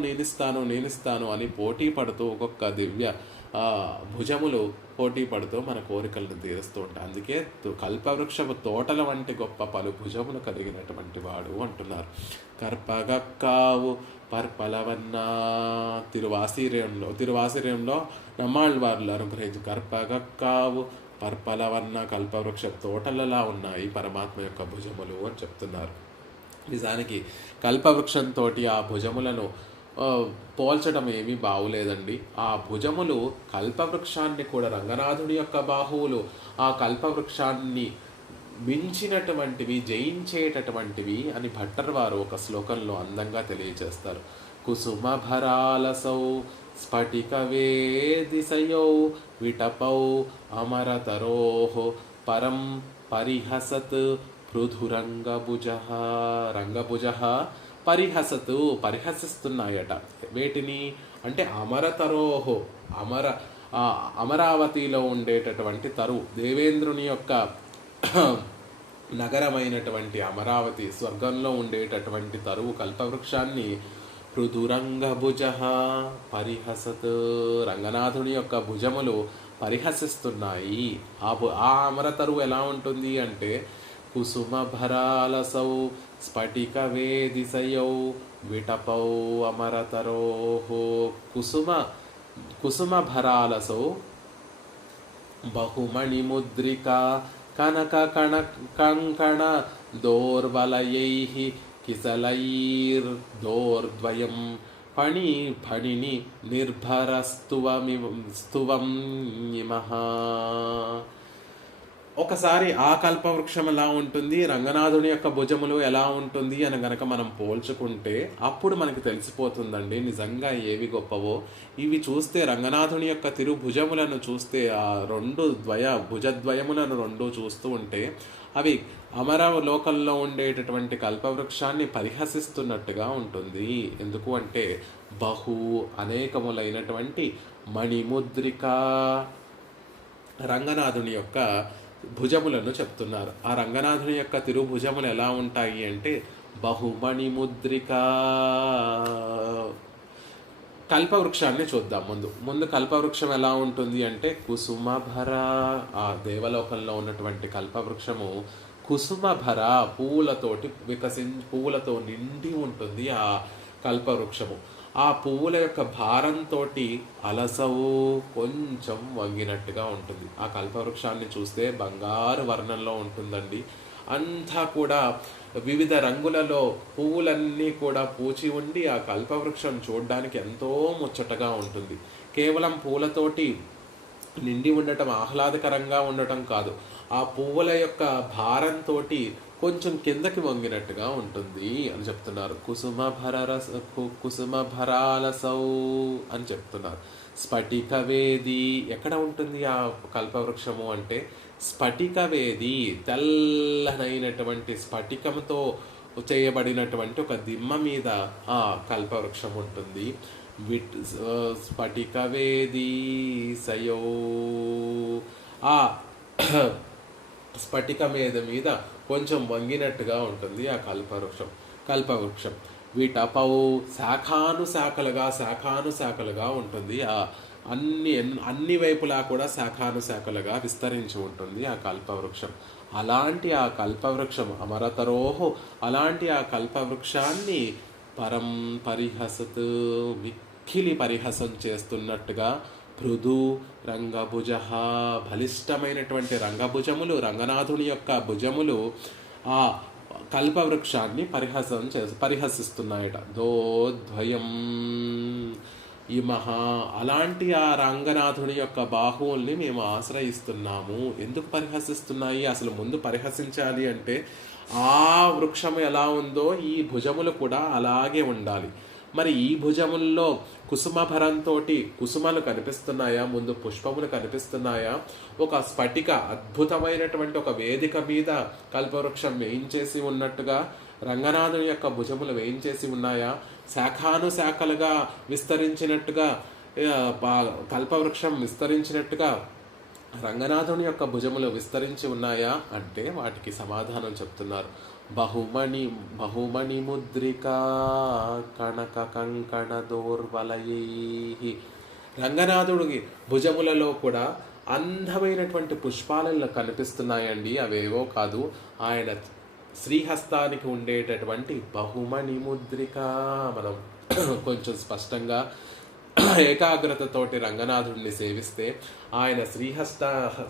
అని పోటీ పడుతూ ఒక్కొక్క దివ్య భుజములు పోటీ పడుతూ మన కోరికలను తీరుస్తూ ఉంటాయి. అందుకే కల్పవృక్షపు తోటల వంటి గొప్ప పలు భుజములు కలిగినటువంటి వాడు అంటున్నారు. కర్పగక్కావు పర్పలవన్నా, తిరువాసిర్యంలో నమ్మాళ్ళవార్లు అనుగ్రహించి కర్పగక్కావు పర్పలవన్న కల్పవృక్ష తోటలలా ఉన్నాయి పరమాత్మ యొక్క భుజములు అని చెప్తున్నారు. నిజానికి కల్పవృక్షంతో ఆ భుజములను పోల్చడం ఏమీ బాగులేదండి. ఆ భుజములు కల్పవృక్షాన్ని కూడా, రంగనాథుడి యొక్క బాహువులు ఆ కల్పవృక్షాన్ని మించినటువంటివి, జయించేటటువంటివి అని భట్టర్ వారు ఒక శ్లోకంలో అందంగా తెలియజేస్తారు. కుసుమభరాలసౌ స్ఫటిక వేదిశయౌ విటపౌ అమరతరోః పరం పరిహసత్ పృథురంగభుజః, రంగభుజః పరిహసతు, పరిహసిస్తున్నాయట. వేటిని అంటే అమరతరోహో, అమరావతిలో ఉండేటటువంటి దేవేంద్రుని యొక్క నగరమైనటువంటి అమరావతి, స్వర్గంలో ఉండేటటువంటి తరువు కల్పవృక్షాన్ని పృథురంగభుజ పరిహసత్, రంగనాథుని యొక్క భుజములు పరిహసిస్తున్నాయి. ఆ అమరతరువు ఎలా ఉంటుంది అంటే కుసుమభరాలసౌ స్ఫటిక వేదిశయౌ విటపౌ అమరతరోః, కుసుమభరాలసౌ బహుమణిముద్రిక కనక కంకణ దోర్వలయైః కిసలైర్దోర్ద్వయం ఫణిని నిర్భరస్తువం ఇమః. ఒకసారి ఆ కల్పవృక్షం ఎలా ఉంటుంది, రంగనాథుని యొక్క భుజములు ఎలా ఉంటుంది అని గనక మనం పోల్చుకుంటే అప్పుడు మనకి తెలిసిపోతుందండి నిజంగా ఏవి గొప్పవో. ఇవి చూస్తే రంగనాథుని యొక్క తిరుభుజములను చూస్తే, ఆ భుజద్వయములను రెండు చూస్తూ ఉంటే అవి అమరలోకంలో ఉండేటటువంటి కల్పవృక్షాన్ని పరిహసిస్తున్నట్టుగా ఉంటుంది. ఎందుకు అంటే అనేకములైనటువంటి మణిముద్రిక రంగనాథుని యొక్క భుజములను చెప్తున్నారు. ఆ రంగనాథుని యొక్క తిరుభుజములు ఎలా ఉంటాయి అంటే బహుమణిముద్రిక. కల్పవృక్షాన్ని చూద్దాం. ముందు కల్పవృక్షం ఎలా ఉంటుంది అంటే కుసుమభర. ఆ దేవలోకంలో ఉన్నటువంటి కల్పవృక్షము కుసుమభర, పువ్వులతో నిండి ఉంటుంది ఆ కల్పవృక్షము. ఆ పువ్వుల యొక్క భారంతో అలసవు కొంచెం వంగినట్టుగా ఉంటుంది. ఆ కల్పవృక్షాన్ని చూస్తే బంగారు వర్ణంలో ఉంటుందండి. అంతా కూడా వివిధ రంగులలో పువ్వులన్నీ కూడా పూచి ఉండి ఆ కల్పవృక్షం చూడడానికి ఎంతో ముచ్చటగా ఉంటుంది. కేవలం పూలతోటి నిండి ఉండటం, ఆహ్లాదకరంగా ఉండటం కాదు, ఆ పువ్వుల యొక్క భారంతో కొంచెం కిందకి వంగినట్టుగా ఉంటుంది అని చెప్తున్నారు. కుసుమభరాలసౌ అని చెప్తున్నారు. స్ఫటికవేది ఎక్కడ ఉంటుంది ఆ కల్పవృక్షము అంటే స్ఫటికవేది, తెల్లనైనటువంటి స్ఫటికంతో చేయబడినటువంటి ఒక దిమ్మ మీద ఆ కల్పవృక్షం ఉంటుంది. స్ఫటికవేది సయో, ఆ స్ఫటిక మీద కొంచెం వంగినట్టుగా ఉంటుంది ఆ కల్పవృక్షం. వీటపౌ శాఖానుశాఖలుగా ఉంటుంది. ఆ అన్ని వైపులా కూడా శాఖానుశాఖలుగా విస్తరించి ఉంటుంది ఆ కల్పవృక్షం. అలాంటి ఆ కల్పవృక్షం అమరతరోహో, అలాంటి ఆ కల్పవృక్షాన్ని పరిహసత్, మిక్కిలి పరిహసం చేస్తున్నట్టుగా పృథు రంగభుజ, బలిష్టమైనటువంటి రంగభుజములు, రంగనాథుని యొక్క భుజములు ఆ కల్పవృక్షాన్ని పరిహసిస్తున్నాయట. దోద్వయం ఇమహ, అలాంటి ఆ రంగనాథుని యొక్క బాహువుల్ని మేము ఆశ్రయిస్తున్నాము. ఎందుకు పరిహసిస్తున్నాయి? అసలు ముందు పరిహసించాలి అంటే ఆ వృక్షం ఎలా ఉందో ఈ భుజములు కూడా అలాగే ఉండాలి. మరి ఈ భుజముల్లో కుసుమభరంతో కుసుమలు కనిపిస్తున్నాయా, ముందు పుష్పములు కనిపిస్తున్నాయా? ఒక స్ఫటిక అద్భుతమైనటువంటి ఒక వేదిక మీద కల్పవృక్షం వేయించేసి ఉన్నట్టుగా రంగనాథుని యొక్క భుజములు వేయించేసి ఉన్నాయా? శాఖానుశాఖలుగా విస్తరించినట్టుగా కల్పవృక్షం విస్తరించినట్టుగా రంగనాథుని యొక్క భుజములు విస్తరించి ఉన్నాయా అంటే వాటికి సమాధానం చెప్తున్నారు. బహుమణి ముద్రికా కనక కంకణ దోర్వలయై, రంగనాథుడికి భుజములలో కూడా అందమైనటువంటి పుష్పాలలో కనిపిస్తున్నాయండి. అవేవో కాదు, ఆయన శ్రీహస్తానికి ఉండేటటువంటి బహుమణి ముద్రిక. మనం కొంచెం స్పష్టంగా ఏకాగ్రతతోటి రంగనాథుడిని సేవిస్తే ఆయన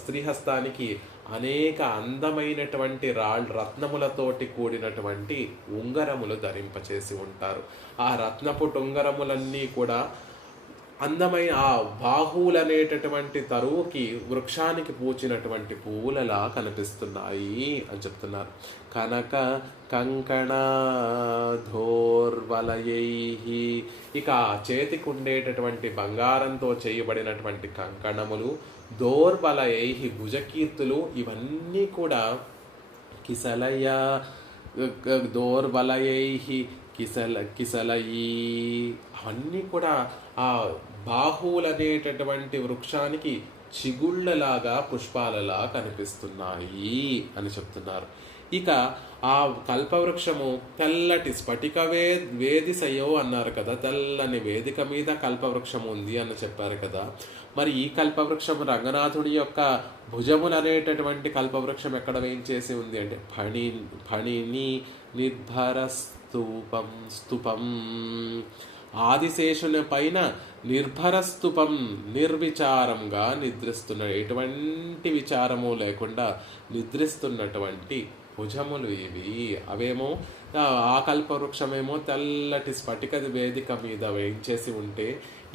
శ్రీహస్తానికి అనేక అందమైనటువంటి రత్నములతోటి కూడినటువంటి ఉంగరములు ధరింపచేసి ఉంటారు. ఆ రత్నపు ఉంగరములన్నీ కూడా అందమైన ఆ బాహువులనేటటువంటి తరువుకి వృక్షానికి పూచినటువంటి పువ్వులలా కనిపిస్తున్నాయి అని చెప్తున్నారు. కనక కంకణ ధోర్వలయై, ఇక చేతికి ఉండేటటువంటి బంగారంతో చేయబడినటువంటి కంకణములు, దోర్వలయై భుజకీర్తులు, ఇవన్నీ కూడా కిసలయ దోర్వలయై కిసలయి, అవన్నీ కూడా ఆ బాహువులనేటటువంటి వృక్షానికి చిగుళ్ళలాగా పుష్పాలలా కనిపిస్తున్నాయి అని చెప్తున్నారు. ఇక ఆ కల్పవృక్షము తెల్లటి స్ఫటిక వేదిసయో అన్నారు కదా, తెల్లని వేదిక మీద కల్పవృక్షం ఉంది అని చెప్పారు కదా. మరి ఈ కల్పవృక్షం రంగనాథుడి యొక్క భుజములు అనేటటువంటి కల్పవృక్షం ఎక్కడ వేయించేసి ఉంది అంటే ఫణిని నిర్భర స్తూపం, ఆదిశేషుని పైన నిర్భర స్తూపం, నిర్విచారంగా నిద్రిస్తున్న, ఎటువంటి విచారము లేకుండా నిద్రిస్తున్నటువంటి భుజములు ఇవి. అవేమో ఆ కల్పవృక్షమేమో తెల్లటి స్ఫటిక వేదిక మీద వేయించేసి ఉంటే,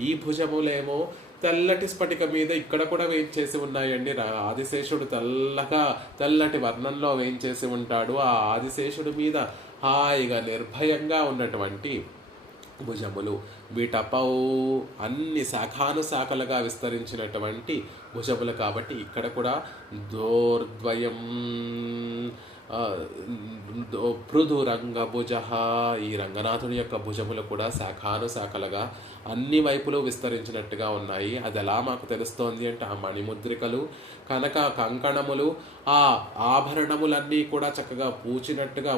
ఈ భుజములేమో తెల్లటి స్ఫటిక మీద ఇక్కడ కూడా వేయించేసి ఉన్నాయండి. ఆదిశేషుడు తెల్లటి వర్ణంలో వేయించేసి ఉంటాడు. ఆ ఆదిశేషుడి మీద హాయిగా నిర్భయంగా ఉన్నటువంటి భుజములు, వీటపౌ అన్ని శాఖానుశాఖలుగా విస్తరించినటువంటి భుజములు. కాబట్టి ఇక్కడ కూడా దోర్ద్వయం పృథు రంగభుజ, ఈ రంగనాథుని యొక్క భుజములు కూడా శాఖానుశాఖలుగా అన్ని వైపులు విస్తరించినట్టుగా ఉన్నాయి. అది ఎలా మాకు తెలుస్తోంది అంటే ఆ మణిముద్రికలు, కనక కంకణములు, ఆ ఆభరణములన్నీ కూడా చక్కగా పూచినట్టుగా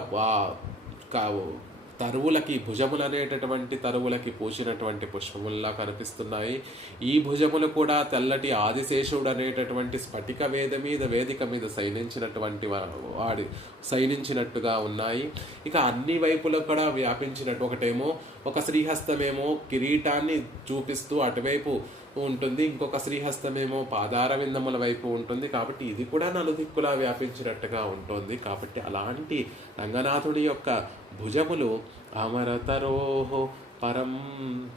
తరువులకి, భుజములు అనేటటువంటి తరువులకి పూసినటువంటి పుష్పముల్లా కనిపిస్తున్నాయి. ఈ భుజములు కూడా తెల్లటి ఆదిశేషుడు అనేటటువంటి స్ఫటిక వేదిక మీద శయనించినట్టుగా ఉన్నాయి. ఇక అన్ని వైపులు కూడా వ్యాపించినట్టు, ఒకటేమో ఒక శ్రీహస్తమేమో కిరీటాన్ని చూపిస్తూ అటువైపు ఉంటుంది, ఇంకొక శ్రీహస్తమేమో పాదార విందముల వైపు ఉంటుంది. కాబట్టి ఇది కూడా నలుదిక్కులా వ్యాపించినట్టుగా ఉంటుంది. కాబట్టి అలాంటి రంగనాథుడి యొక్క భుజములు అమరతరోహో పరం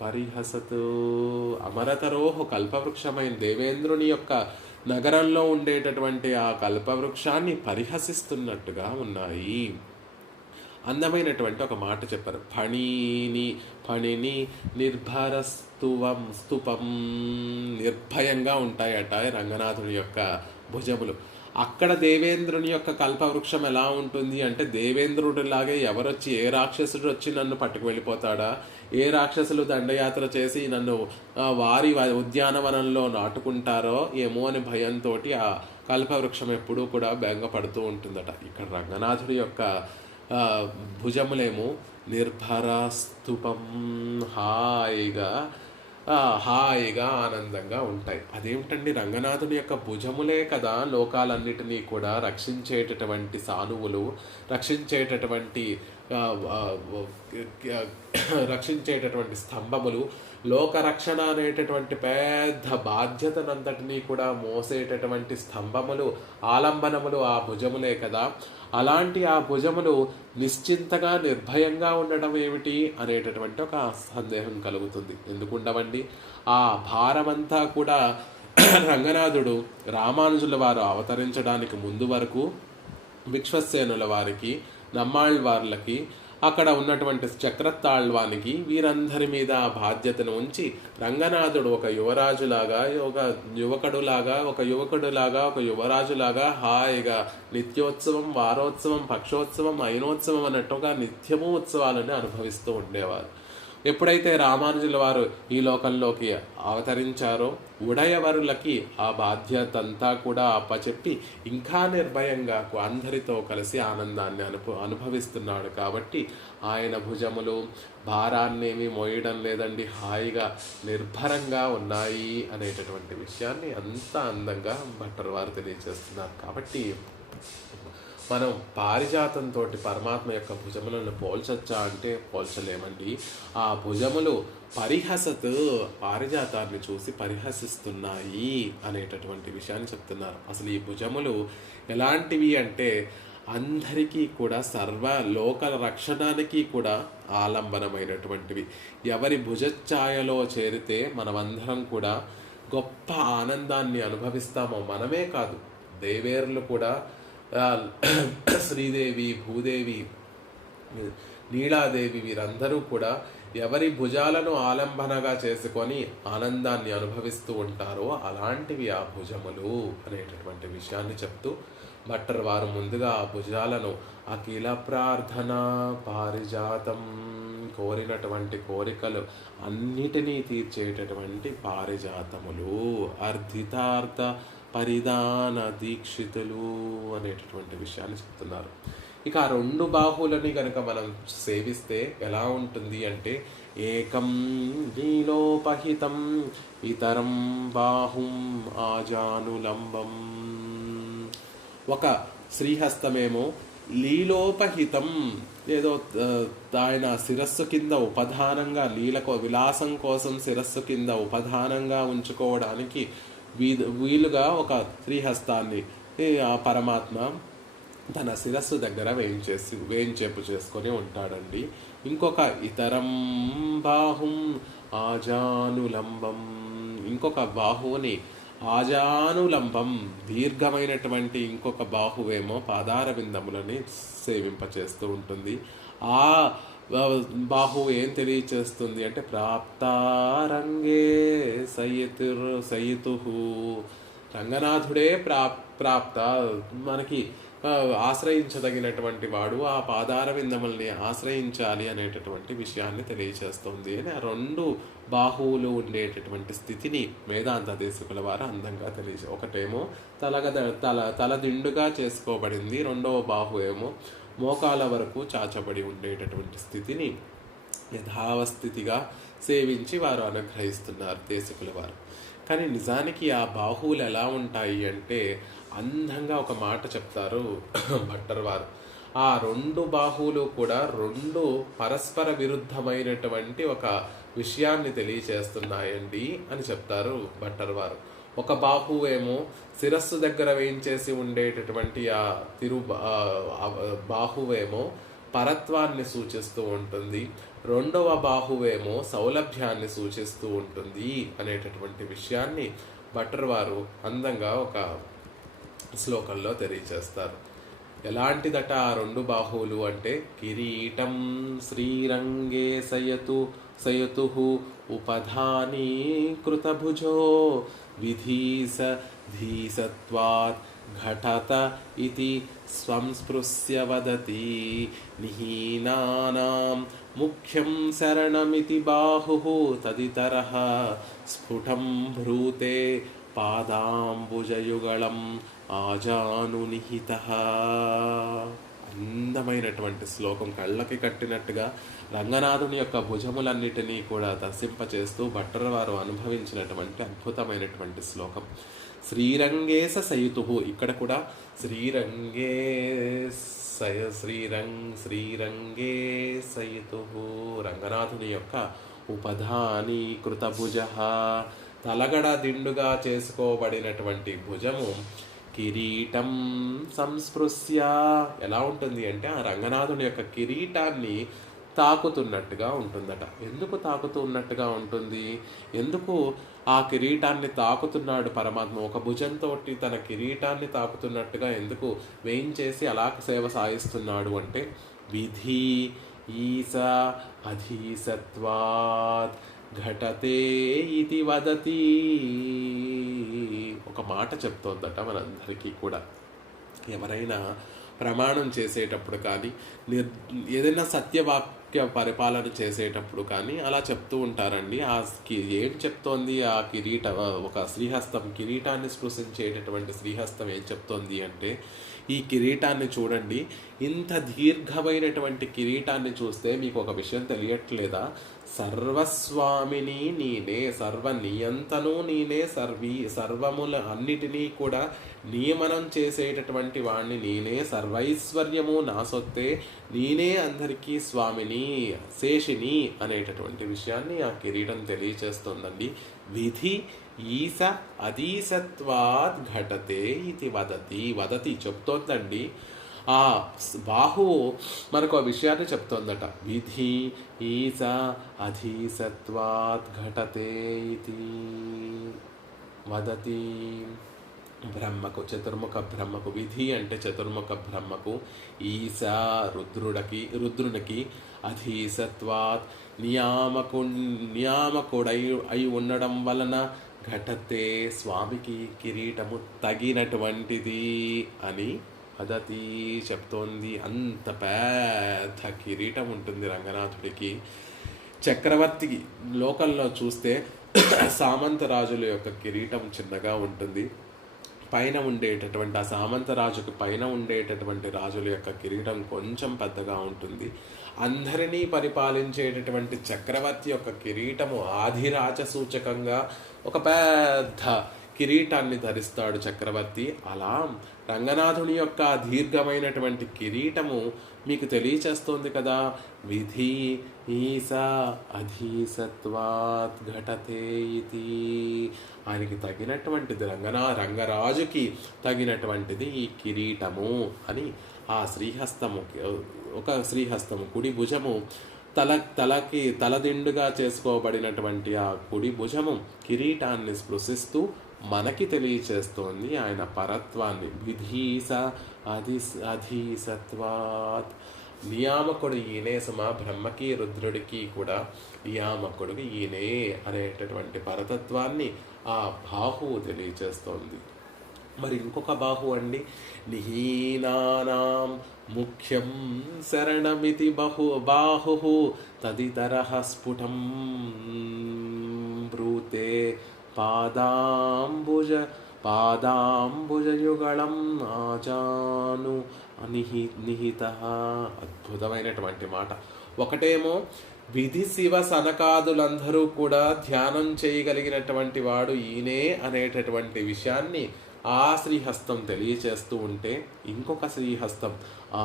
పరిహసతు, అమరతరోహో కల్పవృక్షమైన దేవేంద్రుని యొక్క నగరంలో ఉండేటటువంటి ఆ కల్పవృక్షాన్ని పరిహసిస్తున్నట్టుగా ఉన్నాయి. అందమైనటువంటి ఒక మాట చెప్పారు. ఫణిని నిర్భర స్తూపం, నిర్భయంగా ఉంటాయట రంగనాథుని యొక్క భుజములు. అక్కడ దేవేంద్రుని యొక్క కల్పవృక్షం ఎలా ఉంటుంది అంటే, దేవేంద్రుడిలాగే ఎవరొచ్చి, ఏ రాక్షసుడు వచ్చి నన్ను పట్టుకు వెళ్ళిపోతాడా, ఏ రాక్షసులు దండయాత్ర చేసి నన్ను వారి ఉద్యానవనంలో నాటుకుంటారో ఏమో అని భయంతో ఆ కల్పవృక్షం ఎప్పుడూ కూడా బెంగపడుతూ ఉంటుందట. ఇక్కడ రంగనాథుడి యొక్క భుజములేమో నిర్భర స్తూపం, హాయిగా ఆనందంగా ఉంటాయి. అదేమిటండి, రంగనాథుని యొక్క భుజములే కదా లోకాలన్నిటినీ కూడా రక్షించేటటువంటి సానువులు, రక్షించేటటువంటి స్తంభములు. లోకరక్షణ అనేటటువంటి పెద్ద బాధ్యతనంతటినీ కూడా మోసేటటువంటి స్తంభములు, ఆలంబనములు ఆ భుజములే కదా. అలాంటి ఆ భుజములు నిశ్చింతగా నిర్భయంగా ఉండడం ఏమిటి అనేటటువంటి ఒక సందేహం కలుగుతుంది. ఎందుకుండవండి? ఆ భారమంతా కూడా రంగనాథుడు రామానుజుల వారు అవతరించడానికి ముందు వరకు విశ్వసేనుల వారికి, నమ్మాళ్వార్లకి, అక్కడ ఉన్నటువంటి చక్రతాళ్వానికి, వీరందరి మీద ఆ బాధ్యతను ఉంచి రంగనాథుడు ఒక యువరాజులాగా, ఒక యువరాజులాగా హాయిగా నిత్యోత్సవం, వారోత్సవం, పక్షోత్సవం, అయినోత్సవం అన్నట్టుగా నిత్యము ఉత్సవాలను అనుభవిస్తూ ఉండేవారు. ఎప్పుడైతే రామానుజుల వారు ఈ లోకంలోకి అవతరించారో ఉడయవరులకి ఆ బాధ్యత అంతా కూడా అప్పచెప్పి ఇంకా నిర్భయంగా అందరితో కలిసి ఆనందాన్ని అనుభవిస్తున్నాడు. కాబట్టి ఆయన భుజములు భారాన్నేమి మోయడం లేదండి, హాయిగా నిర్భరంగా ఉన్నాయి అనేటటువంటి విషయాన్ని అంత అందంగా భట్టర్ వారు తెలియజేస్తున్నారు. కాబట్టి మనం పారిజాతంతో పరమాత్మ యొక్క భుజములను పోల్చొచ్చా అంటే పోల్చలేమండి. ఆ భుజములు పారిజాతాన్ని చూసి పరిహసిస్తున్నాయి అనేటటువంటి విషయాన్ని చెప్తున్నారు. అసలు ఈ భుజములు ఎలాంటివి అంటే అందరికీ కూడా లోక రక్షణానికి కూడా ఆలంబనమైనటువంటివి. ఎవరి భుజఛాయలో చేరితే మనమందరం కూడా గొప్ప ఆనందాన్ని అనుభవిస్తామో మనమే కాదు, దేవేరులు కూడా, శ్రీదేవి, భూదేవి, నీలాదేవి, వీరందరూ కూడా ఎవరి భుజాలను ఆలంబనగా చేసుకొని ఆనందాన్ని అనుభవిస్తూ ఉంటారో అలాంటివి ఆ భుజములు అనేటటువంటి విషయాన్ని చెప్తూ భట్టర్ వారు ముందుగా ఆ భుజాలను అఖిల ప్రార్థన పారిజాతం, కోరినటువంటి కోరికలు అన్నిటినీ తీర్చేటటువంటి పారిజాతములు, అర్ధితార్థ పరిధాన దీక్షితులు అనేటటువంటి విషయాన్ని చెప్తున్నారు. ఇక ఆ రెండు బాహువులని కనుక మనం సేవిస్తే ఎలా ఉంటుంది అంటే ఏకం లీలోపహితం ఇతరం బాహుం ఆజానులంబం. ఒక శ్రీహస్తమేమో లీలోపహితం, ఏదో ఆయన శిరస్సు కింద ఉపధానంగా, విలాసం కోసం శిరస్సు కింద ఉపధానంగా ఉంచుకోవడానికి వీలుగా ఒక శ్రీహస్తాన్ని ఆ పరమాత్మ తన శిరస్సు దగ్గర వేయించేపు చేసుకొని ఉంటాడండి. ఇంకొక ఇతరం బాహుం ఆజానులంబం, ఇంకొక బాహువుని ఆజానులంబం, దీర్ఘమైనటువంటి ఇంకొక బాహువేమో పాదార విందములని సేవింపచేస్తూ ఉంటుంది. ఆ బాహు ఏం తెలియచేస్తుంది అంటే ప్రాప్తారంగే సయితు, రంగనాథుడే ప్రాప్త, మనకి ఆశ్రయించదగినటువంటి వాడు, ఆ పాదార విందముల్ని ఆశ్రయించాలి అనేటటువంటి విషయాన్ని తెలియచేస్తుంది అని ఆ రెండు బాహువులు ఉండేటటువంటి స్థితిని వేదాంత దేశకుల వారు అందంగా ఒకటేమో తల దిండుగా చేసుకోబడింది, రెండవ బాహు ఏమో మోకాల వరకు చాచబడి ఉండేటటువంటి స్థితిని యథావస్థితిగా సేవించి వారు అనుగ్రహిస్తున్నారు దేశకుల వారు. కానీ నిజానికి ఆ బాహువులు ఎలా ఉంటాయి అంటే అందంగా ఒక మాట చెప్తారు భట్టర్ వారు. ఆ రెండు బాహువులు కూడా రెండు పరస్పర విరుద్ధమైనటువంటి ఒక విషయాన్ని తెలియచేస్తున్నాయండి అని చెప్తారు భట్టర్ వారు. ఒక బాహువు ఏమో శిరస్సు దగ్గర వేయించేసి ఉండేటటువంటి ఆ బాహువేమో పరత్వాన్ని సూచిస్తూ ఉంటుంది, రెండవ బాహువేమో సౌలభ్యాన్ని సూచిస్తూ ఉంటుంది అనేటటువంటి విషయాన్ని భట్టర్ వారు అందంగా ఒక శ్లోకంలో తెలియచేస్తారు. ఎలాంటిదట ఆ రెండు బాహువులు అంటే కిరీటం శ్రీరంగే సయతు ఉపధానీ కృతభుజో ధీసత్వాత్ ఘటత ఇతి స్వంస్పృశ్య వదతి నిహీనానాం ముఖ్యం శరణమితి బాహుః తదితరః స్ఫుటం భ్రూతే పాదాంబుజయుగళం ఆజానునిహితః. అందమైనటువంటి శ్లోకం, కళ్ళకి కట్టినట్టుగా రంగనాథుని యొక్క భుజములన్నిటినీ కూడా దర్శింపచేస్తూ భట్టర్ వారు అనుభవించినటువంటి అద్భుతమైనటువంటి శ్లోకం. శ్రీరంగేశ సయుతు, ఇక్కడ కూడా శ్రీరంగే శ్రీరంగే సయుతు, రంగనాథుని యొక్క ఉపధాని కృతభుజ, తలగడ దిండుగా చేసుకోబడినటువంటి భుజము కిరీటం సంస్పృశ్య, ఎలా ఉంటుంది అంటే ఆ రంగనాథుని యొక్క కిరీటాన్ని తాకుతున్నట్టుగా ఉంటుందట. ఎందుకు తాకుతున్నట్టుగా ఉంటుంది? ఎందుకు ఆ కిరీటాన్ని తాకుతున్నాడు పరమాత్మ? ఒక భుజంతో తన కిరీటాన్ని తాకుతున్నట్టుగా ఎందుకు వేయించేసి అలా సేవ సాగిస్తున్నాడు అంటే విధి ఈశ అధీసత్వాత్ ఘటతే ఇది వదతి. ఒక మాట చెప్తోందట మనందరికీ కూడా. ఎవరైనా ప్రమాణం చేసేటప్పుడు కానీ ఏదైనా సత్యవాక్య పరిపాలన చేసేటప్పుడు కానీ అలా చెప్తూ ఉంటారండి. ఏం చెప్తోంది ఆ ఒక శ్రీహస్తం, కిరీటాన్ని స్పృశించేటటువంటి శ్రీహస్తం ఏం చెప్తోంది అంటే, ఈ కిరీటాన్ని చూడండి, ఇంత దీర్ఘమైనటువంటి కిరీటాన్ని చూస్తే మీకు ఒక విషయం తెలియట్లేదా? సర్వస్వామిని నేనే, సర్వనియంతను నేనే, సర్వముల అన్నిటినీ కూడా నియమనం చేసేటటువంటి వాణ్ణి నేనే, సర్వైశ్వర్యము నా సొత్తే, నేనే అందరికీ స్వామిని, శేషిని అనేటటువంటి విషయాన్ని ఆ కిరీటం తెలియచేస్తోందండి. విధి ఈశ అధీసత్వాద్ ఘటతే ఇది వదతి చెప్తోందండి. ఆ బాహువు మనకు ఆ విషయాన్ని చెప్తోందట. విధి ఈశ అధీసత్వాత్ ఘటతే ఇది వదతి. బ్రహ్మకు, చతుర్ముఖ బ్రహ్మకు, విధి అంటే చతుర్ముఖ బ్రహ్మకు, ఈశ రుద్రునికి, అధీసత్వాత్ నియామకుడై అయి ఉండడం వలన ఘటతే స్వామికి కిరీటము తగినటువంటిది అని వదతి చెప్తోంది. అంత పెద్ద కిరీటం ఉంటుంది రంగనాథుడికి. చక్రవర్తికి లోకంలో చూస్తే సామంతరాజుల యొక్క కిరీటం చిన్నగా ఉంటుంది. పైన ఉండేటటువంటి ఆ సామంతరాజుకు పైన ఉండేటటువంటి రాజుల యొక్క కిరీటం కొంచెం పెద్దగా ఉంటుంది. అందరినీ పరిపాలించేటటువంటి చక్రవర్తి యొక్క కిరీటము ఆధిరాజ సూచకంగా ఒక పెద్ద కిరీటాన్ని ధరిస్తాడు చక్రవర్తి. అలా రంగనాథుని యొక్క దీర్ఘమైనటువంటి కిరీటము మీకు తెలియచేస్తోంది కదా. విధి ఈశ అధీసత్వాత్ ఘటతే ఇది, ఆయనకి తగినటువంటిది, రంగరాజుకి తగినటువంటిది ఈ కిరీటము అని ఆ శ్రీహస్తము, ఒక శ్రీహస్తము కుడి భుజము, తలదిండుగా చేసుకోబడినటువంటి ఆ కుడి భుజము కిరీటాన్ని స్పృశిస్తూ మనకి తెలియచేస్తోంది ఆయన పరత్వాన్ని. విధీస అధీసత్వాత్, నియామకుడు ఈయనే సుమా, బ్రహ్మకి రుద్రుడికి కూడా నియామకుడు ఈయనే అనేటటువంటి పరతత్వాన్ని ఆ బాహువు తెలియచేస్తోంది. మరి ఇంకొక బాహు అండి, నిహీనానాం ముఖ్యం శరణమితి బాహు తదితరః స్ఫుటం బ్రూతే పాదాంబుజయుగళం ఆజాను నిహిత. అద్భుతమైనటువంటి మాట. ఒకటేమో విధి శివ సనకాదులందరూ కూడా ధ్యానం చేయగలిగినటువంటి వాడు ఈయనే అనేటటువంటి విషయాన్ని ఆ శ్రీహస్తం తెలియచేస్తూ ఉంటే, ఇంకొక శ్రీహస్తం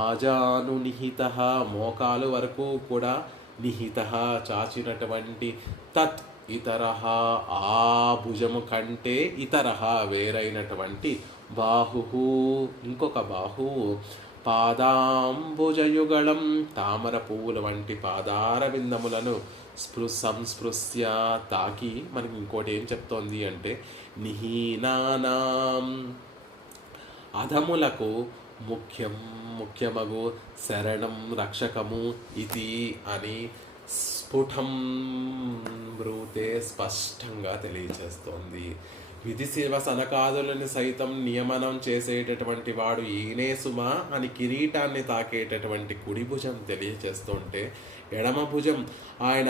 ఆజాను నిహిత, మోకాలు వరకు కూడా నిహిత చాచినటువంటి, తత్ ఇతరహ, ఆ భుజము కంటే ఇతరహ వేరైనటువంటి బాహు, ఇంకొక బాహువు పాదాంబుజయుగళం, తామర పువ్వుల వంటి పాదార బిందములను సంస్పృశ్య తాకి మనకి ఇంకోటి ఏం చెప్తోంది అంటే, నిహీనానాం అధములకు ముఖ్యమగు శరణం రక్షకము ఇది అని స్ఫుటం బ్రూతే స్పష్టంగా తెలియచేస్తోంది. విధి శివ సనకాదులని సైతం నియమనం చేసేటటువంటి వాడు ఈయనే సుమా అని కిరీటాన్ని తాకేటటువంటి కుడి భుజం తెలియచేస్తుంటే, ఎడమ భుజం ఆయన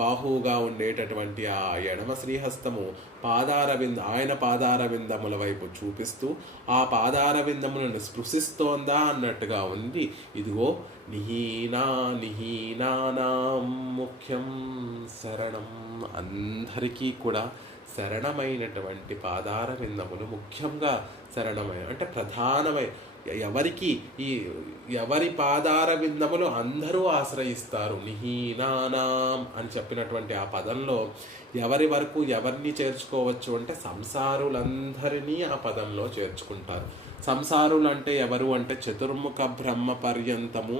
బాహువుగా ఉండేటటువంటి ఆ ఎడమ శ్రీహస్తము ఆయన పాదారవిందముల వైపు చూపిస్తూ ఆ పాదారవిందములను స్పృశిస్తోందా అన్నట్టుగా ఉంది. ఇదిగో నిహీనానాం ముఖ్యం శరణం, అందరికీ కూడా శరణమైనటువంటి పాదార విందములు, ముఖ్యంగా శరణమైన అంటే ఎవరికి ఈ ఎవరి పాదార విందములు అందరూ ఆశ్రయిస్తారు. నిహీనానాం అని చెప్పినటువంటి ఆ పదంలో ఎవరి వరకు ఎవరిని చేర్చుకోవచ్చు అంటే సంసారులందరినీ ఆ పదంలో చేర్చుకుంటారు. సంసారులు అంటే ఎవరు అంటే చతుర్ముఖ బ్రహ్మ పర్యంతము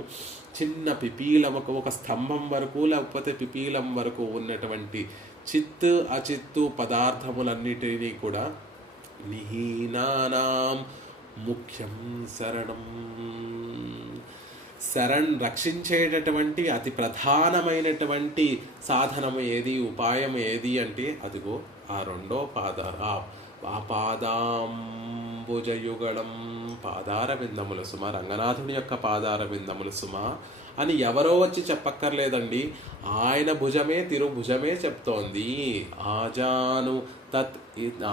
చిన్న పిపీలముకు ఒక స్తంభం వరకు లేకపోతే పిపీలం వరకు ఉన్నటువంటి చిత్తు అచిత్తు పదార్థములన్నిటినీ కూడా నిహీనానాం ముఖ్యం శరణం. రక్షించేటటువంటి అతి ప్రధానమైనటువంటి సాధనం ఏది, ఉపాయం ఏది అంటే అదిగో ఆ రెండో ఆ పాదాంబుజయుగళం, పాదార విందముల సుమ, రంగనాథుని యొక్క పాదార విందముల సుమ అని ఎవరో వచ్చి చెప్పక్కర్లేదండి. ఆయన భుజమే చెప్తోంది.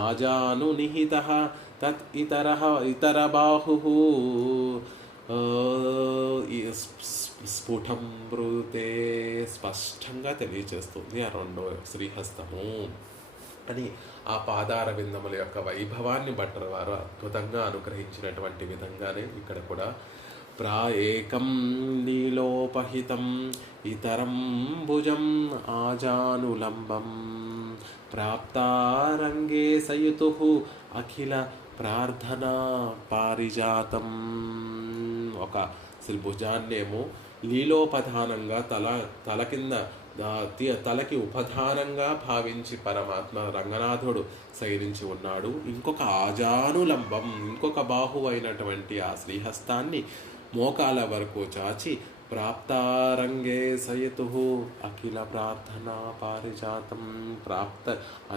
ఆజాను నిహిత తత్ ఇతర బాహు స్ఫుటం బ్రూతే, స్పష్టంగా తెలియచేస్తుంది ఆ రెండో శ్రీహస్తము అని. ఆ పాదార విందముల యొక్క వైభవాన్ని భట్టర్ వారు అద్భుతంగా అనుగ్రహించినటువంటి విధంగానే ఇక్కడ కూడా ప్రాయేకం నీలోపహితం ఇతరం భుజం ఆజానులంబం ప్రాప్తారంగే సయుతు అఖిల ప్రార్థనా పారిజాతం. ఒక భుజాన్నేమో లీలోపధానంగా తల కింద తలకి ఉపధానంగా భావించి పరమాత్మ రంగనాథుడు శయనించి ఉన్నాడు. ఇంకొక ఆజానులంబం, ఇంకొక బాహు అయినటువంటి ఆ శ్రీహస్తాన్ని మోకాల వరకు చాచి ప్రాప్తారంగే సయతు అఖిల ప్రార్థనా పారిజాతం.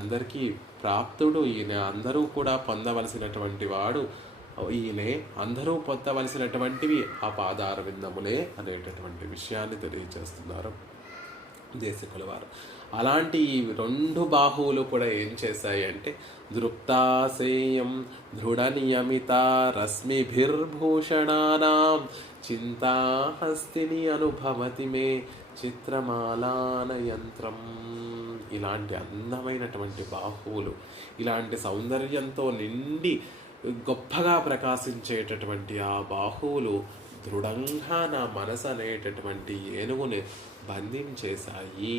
అందరికీ ప్రాప్తుడు ఈయన, అందరూ కూడా పొందవలసినటువంటి వాడు ఈయనే, అందరూ పొందవలసినటువంటివి ఆ పాదార విందములే అనేటటువంటి విషయాన్ని తెలియజేస్తున్నారు దేశికుల వారు. అలాంటి ఈ రెండు బాహువులు కూడా ఏం చేశాయి అంటే దృప్తాసేయం దృఢ నియమిత రశ్మిభిర్భూషణానాం చింతాహస్తిని అనుభవతి మే చిత్రమాలాన యంత్రం. ఇలాంటి అందమైనటువంటి బాహువులు, ఇలాంటి సౌందర్యంతో నిండి గొప్పగా ప్రకాశించేటటువంటి ఆ బాహువులు దృఢంగా నా మనసు అనేటటువంటి ఏనుగుని బంధించేశాయి.